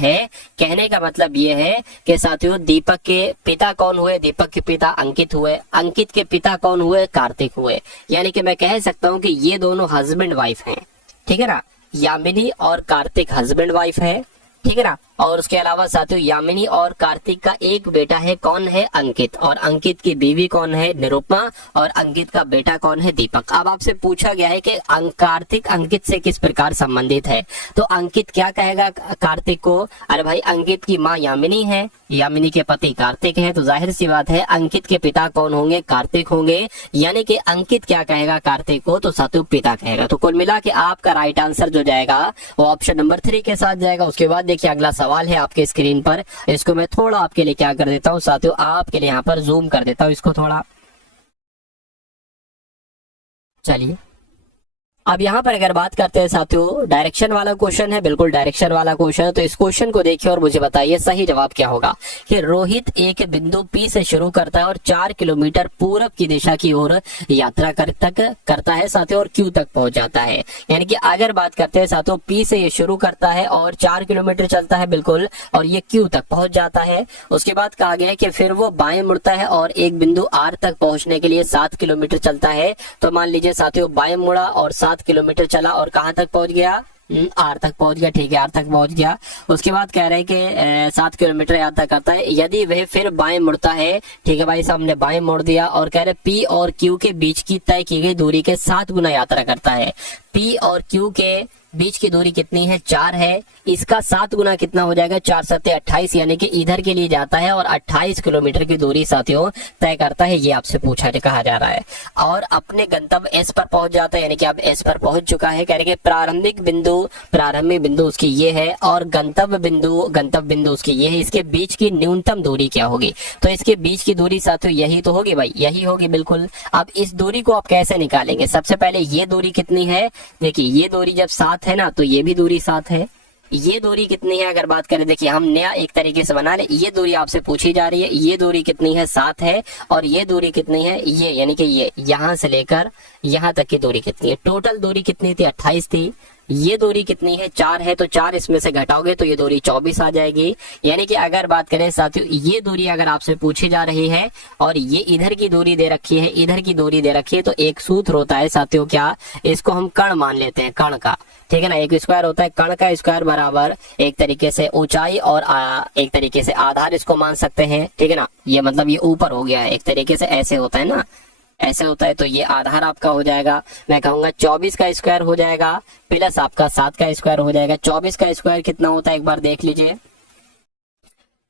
है, कि साथियों दीपक के पिता कौन हुए, दीपक के पिता अंकित हुए, अंकित के पिता कौन हुए, कार्तिक हुए। यानी कि मैं कह सकता हूँ कि ये दोनों हस्बैंड वाइफ हैं, ठीक है ना, यामिनी और कार्तिक हस्बैंड वाइफ है, ठीक है ना। और उसके अलावा साथियों यामिनी और कार्तिक का एक बेटा है, कौन है, अंकित, और अंकित की बीवी कौन है, निरुपमा, और अंकित का बेटा कौन है, दीपक। अब आपसे पूछा गया है कि कार्तिक अंकित से किस प्रकार संबंधित है, तो अंकित क्या कहेगा कार्तिक को, अरे भाई अंकित की माँ यामिनी है, यामिनी के पति कार्तिक है, तो जाहिर सी बात है अंकित के पिता कौन होंगे, कार्तिक होंगे, यानी कि अंकित क्या कहेगा कार्तिक को, तो साथियों पिता कहेगा। तो कुल मिला के आपका राइट आंसर जो जाएगा वो ऑप्शन नंबर 3 के साथ जाएगा। उसके बाद देखिए अगला सवाल है आपके स्क्रीन पर, इसको मैं थोड़ा आपके लिए क्या कर देता हूँ साथियों, आपके लिए यहाँ पर जूम कर देता हूँ इसको थोड़ा। चलिए अब यहाँ पर अगर बात करते हैं साथियों, डायरेक्शन वाला क्वेश्चन है, बिल्कुल डायरेक्शन वाला क्वेश्चन है। तो इस क्वेश्चन को देखिए और मुझे बताइए सही जवाब क्या होगा। कि रोहित एक बिंदु P से शुरू करता है और 4 किलोमीटर पूरब की दिशा की ओर यात्रा करता है साथियों, और Q तक पहुंच जाता है। यानी कि अगर बात करते हैं साथियों, P से ये शुरू करता है और 4 किलोमीटर चलता है बिल्कुल, और ये Q तक पहुंच जाता है। उसके बाद कहा गया है कि फिर वो बाएं मुड़ता है और एक बिंदु R तक पहुंचने के लिए 7 किलोमीटर चलता है। तो मान लीजिए साथियों बाएं मुड़ा और 7 7 किलोमीटर चला और कहाँ तक पहुंच गया, आर तक पहुंच गया। ठीक है, आर तक पहुंच गया। उसके बाद कह रहे हैं कि 7 किलोमीटर यात्रा करता है, यदि वह फिर बाएं मुड़ता है। ठीक है भाई साहब, हमने बाएं मोड़ दिया और कह रहे पी और क्यू के बीच की तय की गई दूरी के 7 गुना यात्रा करता है। पी और क्यू के बीच की दूरी कितनी है, 4 है। इसका 7 गुना कितना हो जाएगा, 4 सत्ते 28, यानी कि इधर के लिए जाता है और 28 किलोमीटर की दूरी साथियों तय करता है। ये आपसे पूछा कहा जा रहा है और अपने गंतव्य एस पर पहुंच जाता है, यानी कि अब एस पर पहुंच चुका है। कह रहे कि प्रारंभिक बिंदु उसकी ये है और गंतव्य बिंदु उसकी ये है। इसके बीच की न्यूनतम दूरी क्या होगी, तो इसके बीच की दूरी साथियों यही तो होगी भाई, यही होगी बिल्कुल। अब इस दूरी को आप कैसे निकालेंगे, सबसे पहले ये दूरी कितनी है, देखिए ये दूरी जब 7 है ना तो ये भी दूरी 7 है। ये दूरी कितनी है अगर बात करें, देखिए हम नया एक तरीके से बना रहे, ये दूरी आपसे पूछी जा रही है, ये दूरी कितनी है, 7 है। और ये दूरी कितनी है, ये यानी कि ये यहां से लेकर यहां तक की दूरी कितनी है, टोटल दूरी कितनी थी, 28 थी। ये दूरी कितनी है, 4 है, तो 4 इसमें से घटाओगे तो ये दूरी 24 आ जाएगी। यानी कि अगर बात करें साथियों, ये दूरी अगर आपसे पूछी जा रही है और ये इधर की दूरी दे रखी है, इधर की दूरी दे रखी है, तो एक सूत्र होता है साथियों, क्या, इसको हम कण मान लेते हैं, कण का। ठीक है ना, एक स्क्वायर होता है, कण का स्क्वायर बराबर एक तरीके से ऊंचाई और एक तरीके से आधार इसको मान सकते हैं। ठीक है ना, ये मतलब ये ऊपर हो गया है, एक तरीके से ऐसे होता है ना, ऐसे होता है, तो ये आधार आपका हो जाएगा, मैं कहूंगा 24 का स्क्वायर हो जाएगा प्लस आपका 7 का स्क्वायर हो जाएगा। 24 का स्क्वायर कितना होता है एक बार देख लीजिए,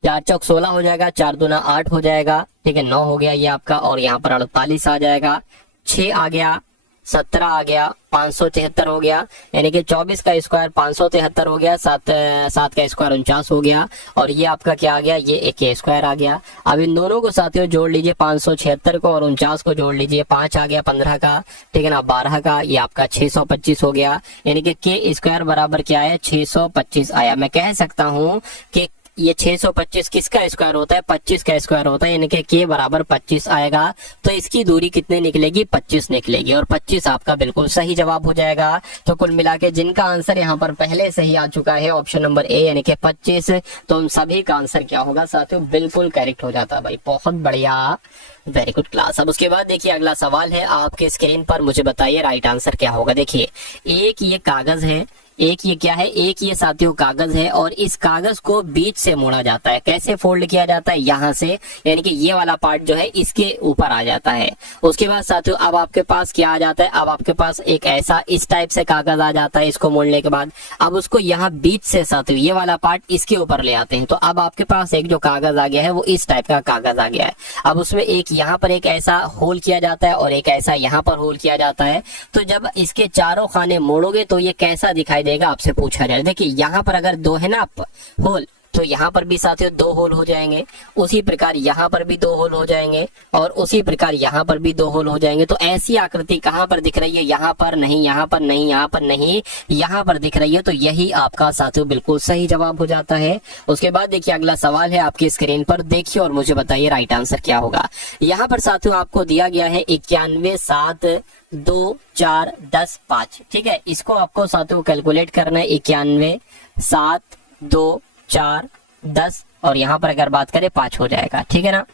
4 चौक 16 हो जाएगा, 4 दूना 8 हो जाएगा। ठीक है, 9 हो गया ये आपका, और यहाँ पर 48 आ जाएगा, 6 आ गया, 17 आ गया, 573 हो गया। यानी कि 24 का स्क्वायर 573 हो गया, 7 का स्क्वायर 49 हो गया, और ये आपका क्या आ गया, ये एक स्क्वायर आ गया। अब इन दोनों को साथियों जोड़ लीजिए, 576 को और 49 को जोड़ लीजिए, 5 आ गया 15 का, ठीक है ना, 12 का, ये आपका 625 हो गया। यानी कि के स्क्वायर बराबर क्या है, 625 आया। मैं कह सकता हूँ कि ये 625 किसका स्क्वायर होता है, 25 का स्क्वायर होता है, यानी कि के बराबर 25 आएगा। तो इसकी दूरी कितनी निकलेगी, 25 निकलेगी, और 25 आपका बिल्कुल सही जवाब हो जाएगा। तो कुल मिला के जिनका आंसर यहाँ पर पहले से ही आ चुका है ऑप्शन नंबर ए यानी कि 25, तो उन सभी का आंसर क्या होगा साथियों, बिल्कुल करेक्ट हो जाता है भाई। बहुत बढ़िया, वेरी गुड क्लास। अब उसके बाद देखिए अगला सवाल है आपके स्क्रीन पर, मुझे बताइए राइट आंसर क्या होगा। देखिए एक ये कागज है, एक ये क्या है, एक ये साथियों कागज है, और इस कागज को बीच से मोड़ा जाता है। कैसे फोल्ड किया जाता है, यहाँ से, यानी कि ये वाला पार्ट जो है इसके ऊपर आ जाता है। उसके बाद साथियों अब आपके पास क्या आ जाता है, अब आपके पास एक ऐसा इस टाइप से कागज आ जाता है। इसको मोड़ने के बाद अब उसको यहाँ बीच से साथियों ये वाला पार्ट इसके ऊपर ले आते हैं, तो अब आपके पास एक जो कागज आ गया है वो इस टाइप का कागज आ गया है। अब उसमें एक यहाँ पर एक ऐसा होल किया जाता है और एक ऐसा यहाँ पर होल किया जाता है। तो जब इसके चारों खाने मोड़ोगे तो ये कैसा दिखाई देगा, आपसे पूछा जाए। देखिए यहाँ पर अगर 2 है ना होल, तो यहाँ पर भी साथियों 2 होल हो जाएंगे, उसी प्रकार यहाँ पर भी 2 होल हो जाएंगे, और उसी प्रकार यहाँ पर भी 2 होल हो जाएंगे। तो ऐसी आकृति कहाँ पर दिख रही है, यहाँ पर नहीं, यहाँ पर नहीं, यहाँ पर नहीं, यहाँ पर दिख रही है। तो यही आपका साथियों बिल्कुल सही जवाब हो जाता है। उसके बाद देखिए अगला सवाल है आपकी स्क्रीन पर, देखिए और मुझे बताइए राइट आंसर क्या होगा। यहाँ पर साथियों आपको दिया गया है 91, 7, 2, 4, 10, 5। ठीक है, इसको आपको साथियों कैलकुलेट करना है। 91, 7, 2, 4, 10, और यहाँ पर अगर बात करें 5 हो जाएगा। ठीक है ना।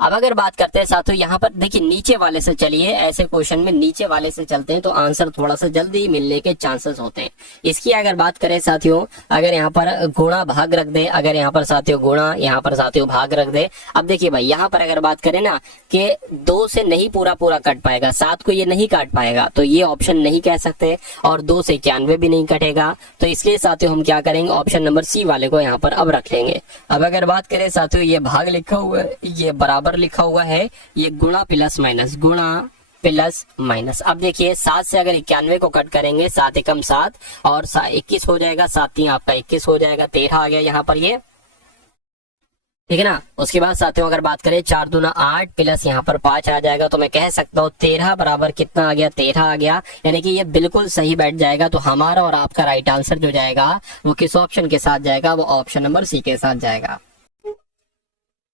अब अगर बात करते हैं साथियों यहाँ पर देखिए नीचे वाले से चलिए, ऐसे क्वेश्चन में नीचे वाले से चलते हैं तो आंसर थोड़ा सा जल्दी मिलने के चांसेस होते हैं। इसकी अगर बात करें साथियों, अगर यहाँ पर गुणा भाग रख दे, अगर यहाँ पर साथियों गुणा, यहाँ पर साथियों भाग रख दे। अब देखिए भाई यहाँ पर अगर बात करें ना कि 2 से नहीं पूरा कट पाएगा, 7 को ये नहीं काट पाएगा, तो ये ऑप्शन नहीं कह सकते, और 2 से 91 भी नहीं कटेगा। तो इसलिए साथियों हम क्या करेंगे, ऑप्शन नंबर सी वाले को यहाँ पर अब रख लेंगे। अब अगर बात करें साथियों ये भाग लिखा हुआ है, ये बराबर लिखा हुआ है, ये गुणा प्लस माइनस, गुणा प्लस माइनस। अब देखिए 7 से अगर 91 को कट करेंगे, 7 एकम 7 और 21 हो जाएगा, 7 3 आपका 21 हो जाएगा, 13 आ गया यहाँ पर ये, ठीक है ना। उसके बाद साथियों अगर बात करें 4 दूना 8 प्लस यहाँ पर 5 आ जाएगा, तो मैं कह सकता हूँ 13 बराबर कितना आ गया, 13 आ गया, यानी कि ये बिल्कुल सही बैठ जाएगा। तो हमारा और आपका राइट आंसर जो जाएगा वो किस ऑप्शन के साथ जाएगा, वो ऑप्शन नंबर सी के साथ जाएगा।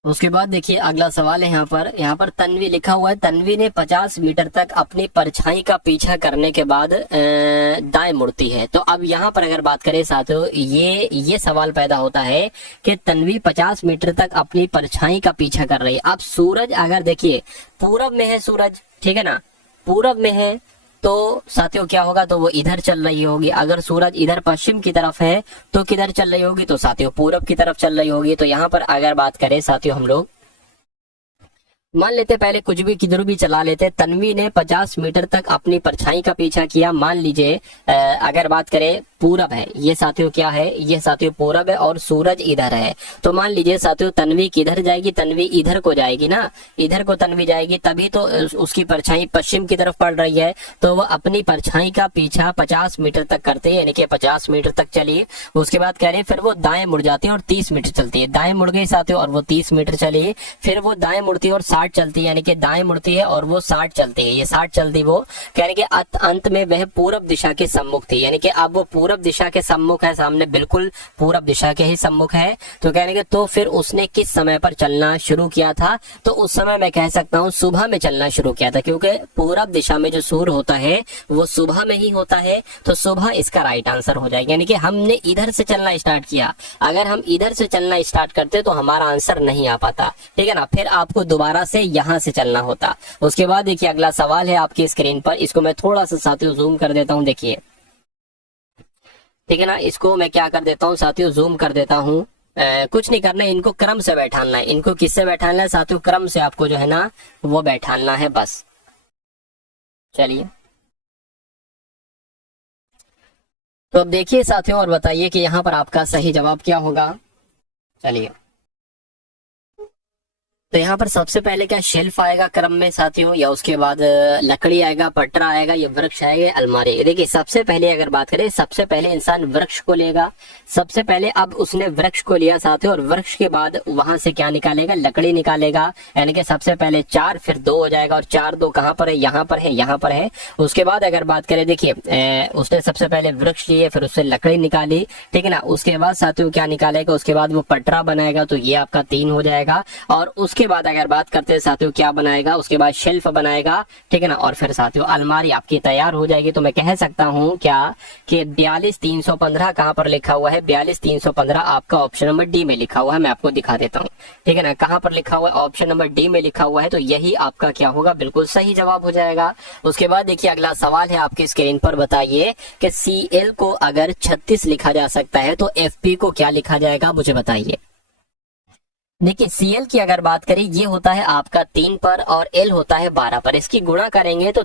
उसके बाद देखिए अगला सवाल है यहाँ पर तन्वी लिखा हुआ है। तन्वी ने 50 मीटर तक अपनी परछाई का पीछा करने के बाद दाएं मुड़ती है। तो अब यहाँ पर अगर बात करें साथियों ये सवाल पैदा होता है कि तन्वी 50 मीटर तक अपनी परछाई का पीछा कर रही है। अब सूरज अगर देखिए पूरब में है सूरज, ठीक है ना, पूरब में है, तो साथियों क्या होगा, तो वो इधर चल रही होगी। अगर सूरज इधर पश्चिम की तरफ है तो किधर चल रही होगी, तो साथियों पूरब की तरफ चल रही होगी। तो यहाँ पर अगर बात करें साथियों हम लोग मान लेते पहले कुछ भी किधर भी चला लेते, तन्वी ने 50 मीटर तक अपनी परछाई का पीछा किया। मान लीजिए अगर बात करें पूरब है, ये साथियों क्या है, ये साथियों पूरब है और सूरज इधर है। तो मान लीजिए साथियों तन्वी किधर जाएगी, तन्वी इधर को जाएगी ना, इधर को तन्वी जाएगी, तभी तो उसकी परछाई पश्चिम की तरफ पड़ रही है। तो वह अपनी परछाई का पीछा 50 मीटर तक करते हैं, यानी कि 50 मीटर तक चली। उसके बाद कह रहे फिर वो दाएं मुड़ जाती है और 30 मीटर चलती है। दाएं मुड़ गई साथियों और वो 30 मीटर चली, फिर वो दाएं मुड़ती है और 60 चलती है, यानी कि दाएं मुड़ती है और वो 60 चलती है। ये 60 चलती वो कह रहे कि अंत में वह पूरब दिशा के सम्मुख थी, यानी कि अब वो पूरब दिशा के सम्मुख है, सामने बिल्कुल पूरब दिशा के ही सम्मुख है। तो कह रहे कि तो फिर उसने किस समय पर चलना शुरू किया था, तो उस समय मैं कह सकता हूँ सुबह में चलना शुरू किया था, क्योंकि पूरब दिशा में जो सूर्य होता है वो सुबह में ही होता है। तो सुबह इसका राइट आंसर हो जाएगा, यानी कि हमने इधर से चलना स्टार्ट किया। अगर हम इधर से चलना स्टार्ट करते तो हमारा आंसर नहीं आ पाता, ठीक है ना, फिर आपको दोबारा से यहाँ से चलना होता। उसके बाद देखिए अगला सवाल है आपकी स्क्रीन पर, इसको मैं थोड़ा सा साथियों जूम कर देता हूँ, देखिए ठीक है ना, इसको मैं क्या कर देता हूँ साथियों जूम कर देता हूँ। कुछ नहीं करना है, इनको क्रम से बैठाना है। इनको किससे बैठाना है साथियों, क्रम से आपको जो है ना वो बैठाना है बस। चलिए तो अब देखिए साथियों और बताइए कि यहाँ पर आपका सही जवाब क्या होगा। चलिए तो यहाँ पर सबसे पहले क्या शेल्फ आएगा क्रम में साथियों, या उसके बाद लकड़ी आएगा, पटरा आएगा, या वृक्ष आएगा, अलमारी। देखिए सबसे पहले अगर बात करें, सबसे पहले इंसान वृक्ष को लेगा। सबसे पहले अब उसने वृक्ष को लिया साथियों, और वृक्ष के बाद वहां से क्या निकालेगा, लकड़ी निकालेगा। यानी कि सबसे पहले 4 फिर 2 हो जाएगा, और 4 2 कहाँ पर है, यहाँ पर है, यहाँ पर है। उसके बाद अगर बात करें देखिए उसने सबसे पहले वृक्ष लिए, फिर उससे लकड़ी निकाली, ठीक है ना। उसके बाद साथियों क्या निकालेगा, उसके बाद वो पटरा बनाएगा, तो ये आपका 3 हो जाएगा। और उसके बाद अगर बात करते हैं साथियों क्या बनाएगा, उसके बाद शेल्फ बनाएगा, ठीक है ना। और फिर साथियों अलमारी आपकी तैयार हो जाएगी। तो मैं कह सकता हूं क्या कि 42315 कहां पर लिखा हुआ है, 42315 आपका ऑप्शन नंबर डी में लिखा हुआ है। मैं आपको दिखा देता हूं, ठीक है ना, कहां पर लिखा हुआ है, ऑप्शन नंबर डी में लिखा हुआ है। तो यही आपका क्या होगा, बिल्कुल सही जवाब हो जाएगा। उसके बाद देखिए अगला सवाल है आपकी स्क्रीन पर, बताइए कि CL को अगर 36 लिखा जा सकता है तो FP को क्या लिखा जाएगा, मुझे बताइए। देखिए CL की अगर बात करें, ये होता है आपका 3 पर और L होता है 12 पर। इसकी गुणा करेंगे तो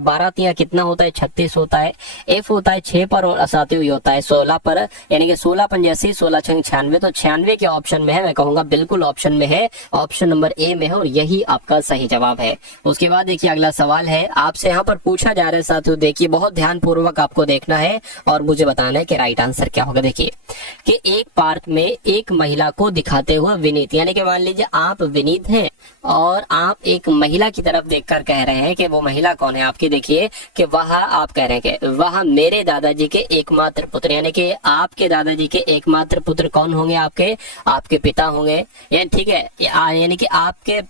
12 3 कितना होता है, 36 होता है। F होता है 6 पर और साथियों ये होता है 16 पर, यानी कि 16 85, 16 6 96। तो 96 के ऑप्शन में है, मैं कहूंगा बिल्कुल ऑप्शन में है, ऑप्शन नंबर ए में है, और यही आपका सही जवाब है। उसके बाद देखिए अगला सवाल है आपसे यहाँ पर पूछा जा रहा है साथियों, देखिए बहुत ध्यान पूर्वक आपको देखना है और मुझे बताना है कि राइट आंसर क्या होगा। देखिए कि एक पार्क में एक महिला को दिखाते हुए विनीत, यानी कि मान लीजिए आप विनीत हैं और आप एक महिला की तरफ देखकर कह रहे हैं कि वो महिला कौन है आपकी, देखिए कि वह, आप कह रहे हैं कि वह मेरे दादाजी के एकमात्र पुत्र, यानी कि आपके दादाजी के एकमात्र पुत्र कौन होंगे, आपके पिता होंगे, यानी ठीक है, यानी कि आपके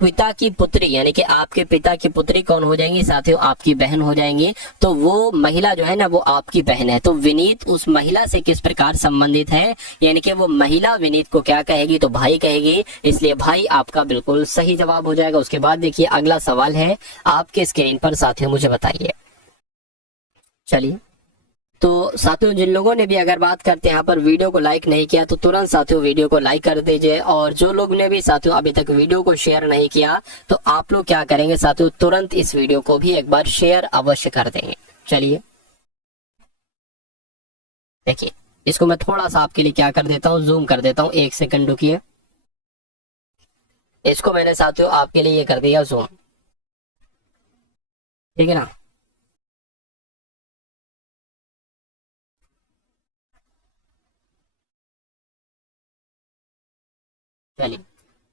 पिता की पुत्री, यानी कि आपके पिता की पुत्री कौन हो जाएंगी साथियों, आपकी बहन हो जाएंगी। तो वो महिला जो है ना वो आपकी बहन है। तो विनीत उस महिला से किस प्रकार संबंधित है, यानी कि वो महिला विनीत को क्या कहेगी, तो भाई कहेगी, इसलिए भाई आपका बिल्कुल सही जवाब हो जाएगा। उसके बाद देखिए अगला सवाल है आपके स्क्रीन पर साथियों, मुझे बताइए। चलिए तो साथियों जिन लोगों ने भी अगर बात करते हैं यहाँ पर वीडियो को लाइक नहीं किया तो तुरंत साथियों वीडियो को लाइक कर दीजिए, और जो लोग ने भी साथियों अभी तक वीडियो को शेयर नहीं किया तो आप लोग क्या करेंगे साथियों, तुरंत इस वीडियो को भी एक बार शेयर अवश्य कर देंगे। चलिए देखिए इसको मैं थोड़ा सा आपके लिए क्या कर देता हूँ, जूम कर देता हूँ, 1 सेकंड रुकिए। इसको मैंने साथियों आपके लिए ये कर दिया जूम, ठीक है ना। चलिए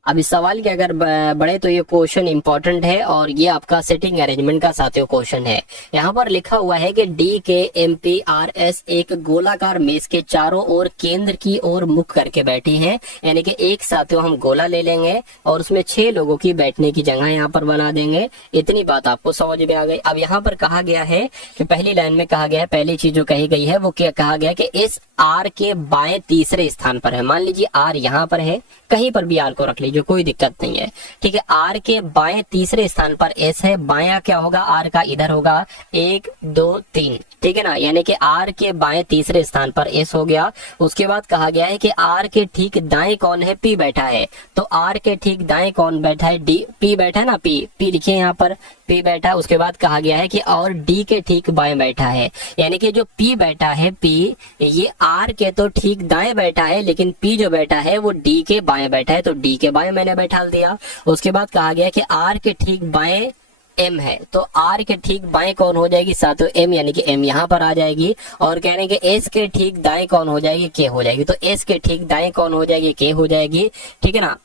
अब इस सवाल के अगर बढ़े तो ये क्वेश्चन इंपॉर्टेंट है, और ये आपका सेटिंग अरेंजमेंट का साथियों क्वेश्चन है। यहाँ पर लिखा हुआ है कि DKMPRS एक गोलाकार मेज के चारों ओर केंद्र की ओर मुख करके बैठी है, यानी कि एक साथियों हम गोला ले लेंगे और उसमें 6 लोगों की बैठने की जगह यहाँ पर बना देंगे। इतनी बात आपको समझ में आ गई। अब यहाँ पर कहा गया है कि पहली लाइन में कहा गया है, पहली चीज जो कही गई है वो क्या कहा गया कि इस R के बाएं तीसरे स्थान पर है। मान लीजिए R यहाँ पर है, कहीं पर भी R को रख लीजिए, लीजिए, कोई दिक्कत नहीं है। ठीक है, आर के बाएं तीसरे स्थान पर एस है, बायां क्या होगा आर का, इधर होगा 1 2 3। ठीक है ना, यानी कि आर के बाएं तीसरे स्थान पर एस हो गया। उसके बाद कहा गया है कि आर के ठीक दाएं कौन है, पी बैठा है। तो आर के ठीक दाएं कौन बैठा है, डी, पी बैठा है ना, पी लिखिए यहाँ पर, पी बैठा है। उसके बाद कहा गया है कि और डी के ठीक बाएं बैठा है, यानी कि जो पी बैठा है, पी ये आर के तो ठीक दाएं बैठा है, लेकिन पी जो बैठा है वो डी के बाएं बैठा है, तो डी के बाएं मैंने बैठा दिया। उसके बाद कहा गया कि आर के ठीक बाएं एम है, तो आर के ठीक बाएं कौन हो जाएगी साथियों, एम, यानी कि एम यहाँ पर आ जाएगी। और कह रहे हैं कि एस के ठीक दाएं कौन हो जाएगी, के हो जाएगी, तो एस के ठीक दाएं कौन हो जाएगी, के हो जाएगी। ठीक है ना,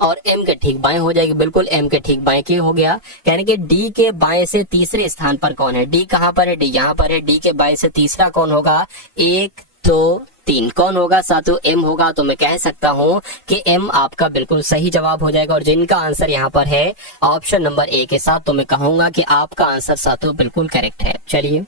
और एम के ठीक बाएं हो जाएगी, बिल्कुल एम के ठीक बाएं के हो गया। कहने के डी के बाएं से तीसरे स्थान पर कौन है, डी कहां पर है, डी यहाँ पर है। डी के बाएं से तीसरा कौन होगा, 1 2 3 कौन होगा साथियों, एम होगा। तो मैं कह सकता हूं कि एम आपका बिल्कुल सही जवाब हो जाएगा। और जिनका आंसर यहाँ पर है ऑप्शन नंबर ए के साथ, तो मैं कहूंगा कि आपका आंसर साथियों बिल्कुल करेक्ट है। चलिए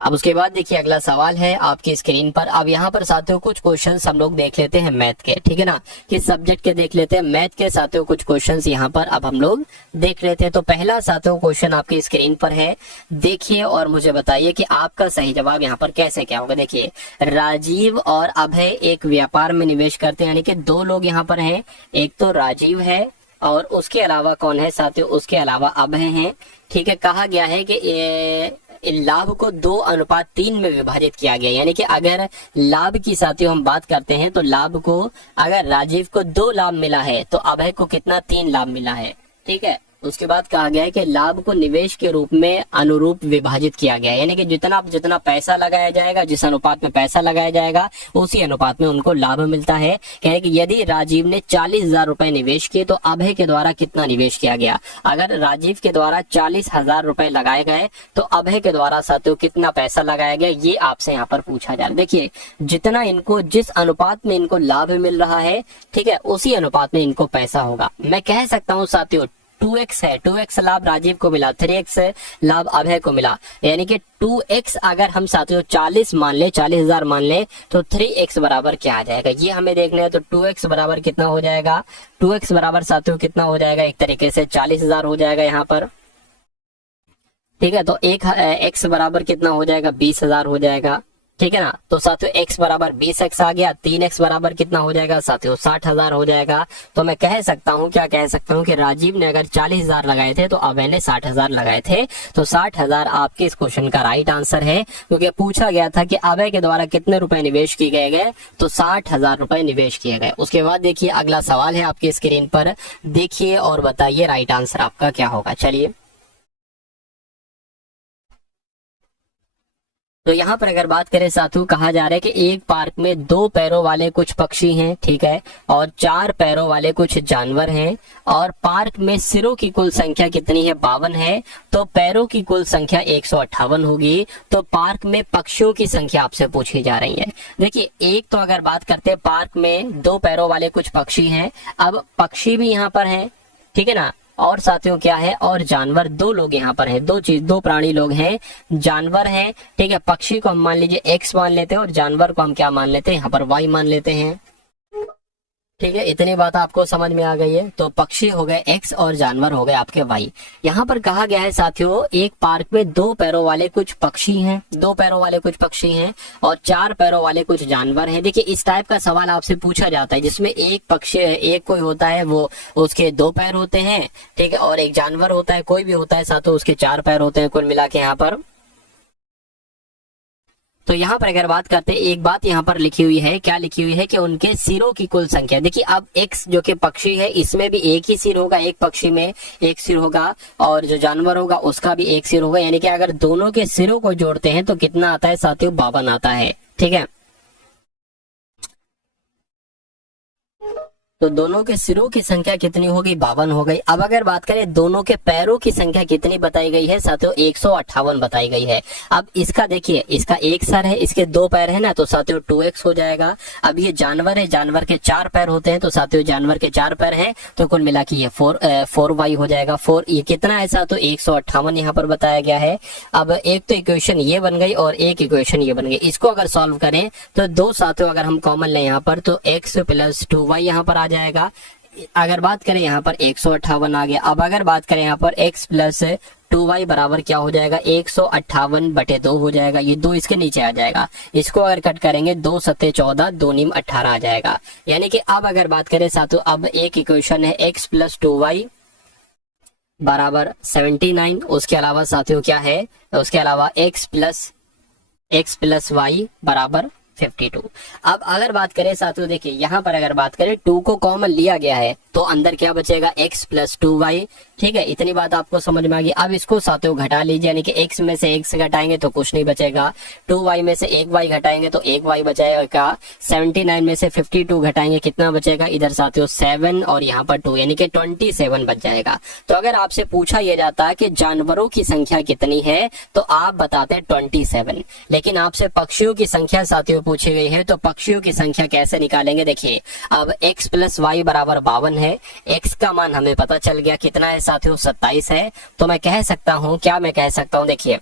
अब उसके बाद देखिए अगला सवाल है आपकी स्क्रीन पर। अब यहाँ पर साथियों कुछ क्वेश्चंस हम लोग देख लेते हैं मैथ के, ठीक है ना, किस सब्जेक्ट के देख लेते हैं, मैथ के साथियों कुछ क्वेश्चंस यहाँ पर अब हम लोग देख लेते हैं। तो पहला साथियों क्वेश्चन आपकी स्क्रीन पर है, देखिए और मुझे बताइए कि आपका सही जवाब यहाँ पर कैसे क्या होगा। देखिए राजीव और अभय एक व्यापार में निवेश करते हैं, यानी कि दो लोग यहाँ पर हैं, एक तो राजीव है और उसके अलावा कौन है साथियों, उसके अलावा अभय हैं। ठीक है, कहा गया है कि लाभ को 2:3 में विभाजित किया गया, यानी कि अगर लाभ की साथियों हम बात करते हैं तो लाभ को अगर राजीव को 2 लाभ मिला है तो अभय को कितना 3 लाभ मिला है। ठीक है, उसके बाद कहा गया है कि लाभ को निवेश के रूप में अनुरूप विभाजित किया गया है, यानी कि जितना पैसा लगाया जाएगा, जिस अनुपात में पैसा लगाया जाएगा उसी अनुपात में उनको लाभ मिलता है। यानी कि यदि राजीव ने 40,000 रुपए निवेश किए तो अभय के द्वारा कितना निवेश किया गया। अगर राजीव के द्वारा 40,000 रुपए लगाए गए तो अभय के द्वारा साथियों कितना पैसा लगाया गया, ये आपसे यहाँ पर पूछा जा रहा है। देखिए जितना इनको, जिस अनुपात में इनको लाभ मिल रहा है, ठीक है, उसी अनुपात में इनको पैसा होगा। मैं कह सकता हूँ साथियों 2x है, 2x लाभ राजीव को मिला, 3x लाभ अभय को मिला, यानी कि 2x अगर हम साथियों 40 मान ले, 40,000 मान ले, तो 3x बराबर क्या आ जाएगा, ये हमें देखना है। तो 2x बराबर कितना हो जाएगा, 2x बराबर साथियों कितना हो जाएगा, एक तरीके से 40,000 हो जाएगा यहाँ पर। ठीक है, तो एक x बराबर कितना हो जाएगा, 20,000 हो जाएगा। ठीक है ना, तो साथियों x बराबर 20x आ गया, 3x बराबर कितना हो जाएगा साथियों 60,000 हो जाएगा। तो मैं कह सकता हूँ, क्या कह सकता हूँ कि राजीव ने अगर 40,000 लगाए थे तो अभय ने 60,000 लगाए थे, तो 60,000 आपके इस क्वेश्चन का राइट आंसर है। क्योंकि पूछा गया था कि अभय के द्वारा कितने रुपए निवेश किए गए, तो 60,000 रुपए निवेश किए गए। उसके बाद देखिए अगला सवाल है आपकी स्क्रीन पर, देखिए और बताइए राइट आंसर आपका क्या होगा। चलिए तो यहाँ पर अगर बात करें साथियों, कहा जा रहा है कि एक पार्क में 2 पैरों वाले कुछ पक्षी हैं, ठीक है, और 4 पैरों वाले कुछ जानवर हैं, और पार्क में सिरों की कुल संख्या कितनी है, 52 है, तो पैरों की कुल संख्या 158 होगी। तो पार्क में पक्षियों की संख्या आपसे पूछी जा रही है। देखिए एक तो अगर बात करते हैं पार्क में 2 पैरों वाले कुछ पक्षी हैं, अब पक्षी भी यहाँ पर हैं, ठीक है ना, और साथियों क्या है, और जानवर, 2 लोग यहाँ पर हैं, 2 प्राणी लोग हैं, जानवर हैं। ठीक है, पक्षी को हम मान लीजिए x मान लेते हैं और जानवर को हम क्या मान लेते हैं, यहाँ पर y मान लेते हैं। ठीक है, इतनी बात आपको समझ में आ गई है। तो पक्षी हो गए x और जानवर हो गए आपके y। यहाँ पर कहा गया है साथियों एक पार्क में 2 पैरों वाले कुछ पक्षी हैं, 2 पैरों वाले कुछ पक्षी हैं और 4 पैरों वाले कुछ जानवर हैं। देखिए इस टाइप का सवाल आपसे पूछा जाता है जिसमें एक पक्षी, एक कोई होता है वो उसके 2 पैर होते हैं, ठीक है, और एक जानवर होता है, कोई भी होता है साथियों उसके 4 पैर होते हैं कुल मिला के यहाँ पर। तो यहाँ पर अगर बात करते हैं, एक बात यहाँ पर लिखी हुई है, क्या लिखी हुई है कि उनके सिरों की कुल संख्या। देखिए अब x जो कि पक्षी है इसमें भी एक ही सिर होगा, एक पक्षी में एक सिर होगा, और जो जानवर होगा उसका भी एक सिर होगा, यानी कि अगर दोनों के सिरों को जोड़ते हैं तो कितना आता है साथियों, 52 आता है। ठीक है, तो दोनों के सिरों की संख्या कितनी होगी, 52 हो गई। अब अगर बात करें दोनों के पैरों की संख्या कितनी बताई गई है साथियों, 158 बताई गई है। अब इसका देखिए, इसका एक सर है, इसके दो पैर है ना, तो साथियों 2x हो जाएगा। अब ये जानवर है, जानवर के 4 पैर होते हैं, तो साथियों जानवर के 4 पैर हैं, तो कुल मिला के ये 4y हो जाएगा। 4 ये कितना है साथियों, 158 यहाँ पर बताया गया है। अब एक तो इक्वेशन ये बन गई और एक इक्वेशन ये बन गई। इसको अगर सॉल्व करें तो दो साथियों अगर हम कॉमन लें यहाँ पर, तो x + 2y यहाँ पर आ जाएगा। अगर बात करें यहाँ पर 158 आ गया। अब अगर बात करें यहाँ पर x + 2y बराबर क्या हो जाएगा, 158/2 हो जाएगा। ये 2 इसके नीचे आ जाएगा। इसको अगर कट करेंगे 2 × 14, 2 × 18 आ जाएगा। यानी कि अब अगर बात करें साथियों, अब एक इक्वेशन है x + 2y बराबर 79। उसके अलावा साथियों क्या है, उसके अलावा x + y बराबर 52। अब अगर बात करें साथियों, देखिए यहाँ पर अगर बात करें 2 को कॉमन लिया गया है, तो अंदर क्या बचेगा, x + 2y। ठीक है, इतनी बात आपको समझ में आ गई। अब इसको साथियों घटा लीजिए, यानी कि x में से x घटाएंगे तो कुछ नहीं बचेगा, 2y में से 1y घटाएंगे तो 1y बचेगा, 79 में से 52 घटाएंगे कितना बचेगा, इधर साथियों 7 और यहाँ पर 2, यानी कि 27 बच जाएगा। तो अगर आपसे पूछा यह जाता है कि जानवरों की संख्या कितनी है, तो आप बताते 27। लेकिन आपसे पक्षियों की संख्या साथियों पूछी गई है, तो पक्षियों की संख्या कैसे निकालेंगे, देखिए अब x + y बराबर 52 है। x का मान हमें पता चल गया कितना है साथियों, 27 है। तो मैं कह सकता हूं, क्या मैं कह सकता हूं, देखिए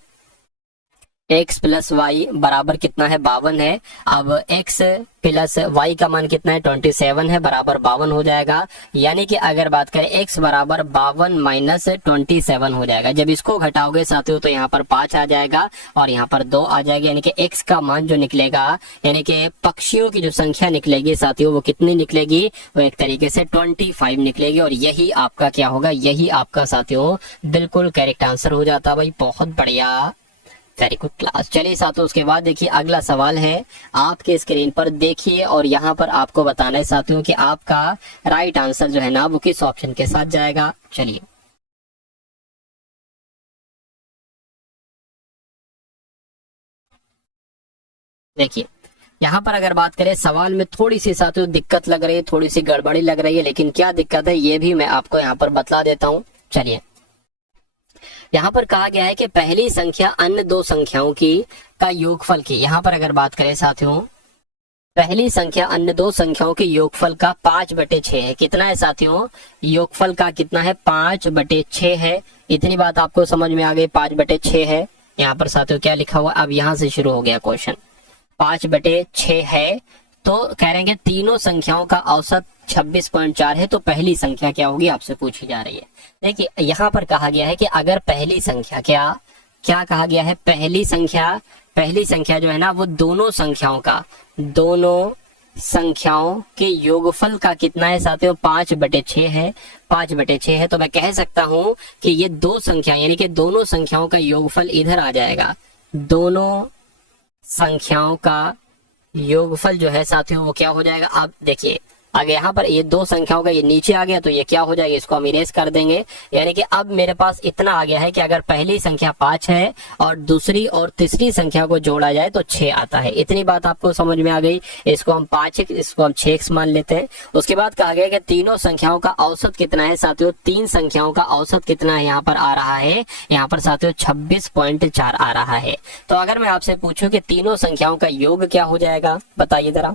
x + y बराबर कितना है, 52 है। अब x + y का मान कितना है, 27 है, बराबर 52 हो जाएगा। यानी कि अगर बात करें x बराबर 52 - 27 हो जाएगा। जब इसको घटाओगे साथियों तो यहाँ पर 5 आ जाएगा और यहाँ पर 2 आ जाएगा। यानी कि x का मान जो निकलेगा, यानी कि पक्षियों की जो संख्या निकलेगी साथियों, वो कितनी निकलेगी, वो एक तरीके से 25 निकलेगी। और यही आपका क्या होगा, यही आपका साथियों बिल्कुल करेक्ट आंसर हो जाता है। भाई बहुत बढ़िया, वेरी गुड क्लास। चलिए साथियों, उसके बाद देखिए अगला सवाल है, आपके स्क्रीन पर देखिए और यहाँ पर आपको बताना है साथियों कि आपका राइट आंसर जो है ना वो किस ऑप्शन के साथ जाएगा। चलिए देखिए, यहाँ पर अगर बात करें सवाल में थोड़ी सी साथियों दिक्कत लग रही है, थोड़ी सी गड़बड़ी लग रही है, लेकिन क्या दिक्कत है ये भी मैं आपको यहाँ पर बतला देता हूँ। चलिए, यहाँ पर कहा गया है कि पहली संख्या अन्य दो संख्याओं की का योगफल की, यहाँ पर अगर बात करें साथियों, पहली संख्या अन्य दो संख्याओं के योगफल का 5/6 है। कितना है साथियों, योगफल का कितना है, 5/6 है। इतनी बात आपको समझ में आ गई, 5/6 है। यहाँ पर साथियों क्या लिखा हुआ, अब यहाँ से शुरू हो गया क्वेश्चन, 5/6 है। तो कह रहे हैं तीनों संख्याओं का औसत 26.4 है। तो पहली संख्या क्या होगी, आपसे पूछी जा रही है। देखिए यहाँ पर कहा गया है कि अगर पहली संख्या, क्या कहा गया है, पहली संख्या जो है ना वो दोनों संख्याओं के योगफल का कितना है साथियों, 5/6 है। 5/6 है। तो मैं कह सकता हूं कि ये दो संख्या, यानी कि दोनों संख्याओं का योगफल इधर आ जाएगा। दोनों संख्याओं का योगफल जो है साथियों वो क्या हो जाएगा, आप देखिए आगे यहाँ पर ये दो संख्याओं का ये नीचे आ गया, तो ये क्या हो जाएगा, इसको हम इरेज कर देंगे। यानी कि अब मेरे पास इतना आ गया है कि अगर पहली संख्या 5 है और दूसरी और तीसरी संख्या को जोड़ा जाए तो 6 आता है। इतनी बात आपको समझ में आ गई। इसको हम 5x, इसको हम 6x मान लेते हैं। उसके बाद कहा गया कि तीनों संख्याओं का औसत कितना है साथियों, तीन संख्याओं का औसत कितना है, यहाँ पर आ रहा है, यहाँ पर साथियों 26.4 आ रहा है। तो अगर मैं आपसे पूछूं कि तीनों संख्याओं का योग क्या हो जाएगा, बताइए जरा।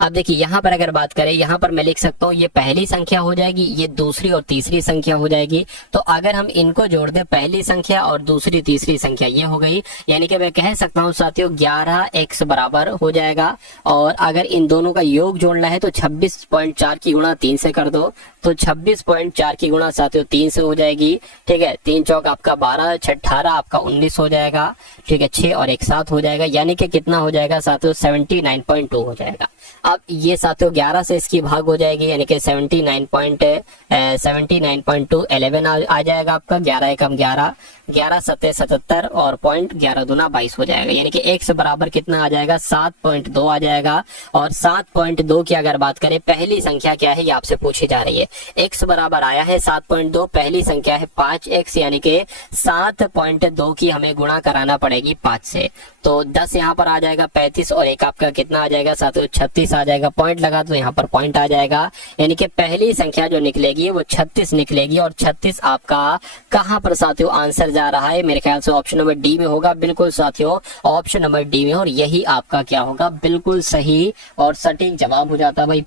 अब देखिए यहाँ पर अगर बात करें, यहाँ पर मैं लिख सकता हूँ ये पहली संख्या हो जाएगी, ये दूसरी और तीसरी संख्या हो जाएगी। तो अगर हम इनको जोड़ दें, पहली संख्या और दूसरी तीसरी संख्या ये हो गई, यानी कि मैं कह सकता हूँ साथियों 11x बराबर हो जाएगा। और अगर इन दोनों का योग जोड़ना है तो 26.4 की गुणा 3 से कर दो, तो 26.4 की गुणा साथियों 3 से हो जाएगी। ठीक है, 3 चौक आपका 12, 6 18 आपका 19 हो जाएगा। ठीक है, 6 और 1 7 हो जाएगा, यानी कि कितना हो जाएगा साथियों 79.2 हो जाएगा। अब ये साथियों 11 से इसकी भाग हो जाएगी, यानी कि 79.2 11 आ जाएगा आपका। 11 एकम 11, 11 सत्ते 77 और 11 दूना 22 हो जाएगा। यानी कि x बराबर कितना आ जाएगा, 7.2 आ जाएगा। और 7.2 की अगर बात करें, पहली संख्या क्या है ये आपसे पूछी जा रही है। x बराबर आया है 7.2, पहली संख्या है 5x, यानी कि 7.2 की हमें गुणा कराना पड़ेगी 5 से। तो 10 यहाँ पर आ जाएगा 35 और एक आपका कितना आ जाएगा साथियों 36 आ जाएगा, पॉइंट लगा तो यहाँ पर पॉइंट आ जाएगा, यानी कि पहली संख्या जो निकलेगी वो 36 निकलेगी। और 36 आपका कहाँ पर साथियों आंसर जा रहा है, मेरे ख्याल से ऑप्शन नंबर डी में होगा। बिल्कुल साथियों, ऑप्शन नंबर डी में, और यही आपका क्या होगा, बिल्कुल सही और सटीक जवाब हो जाता है भाई।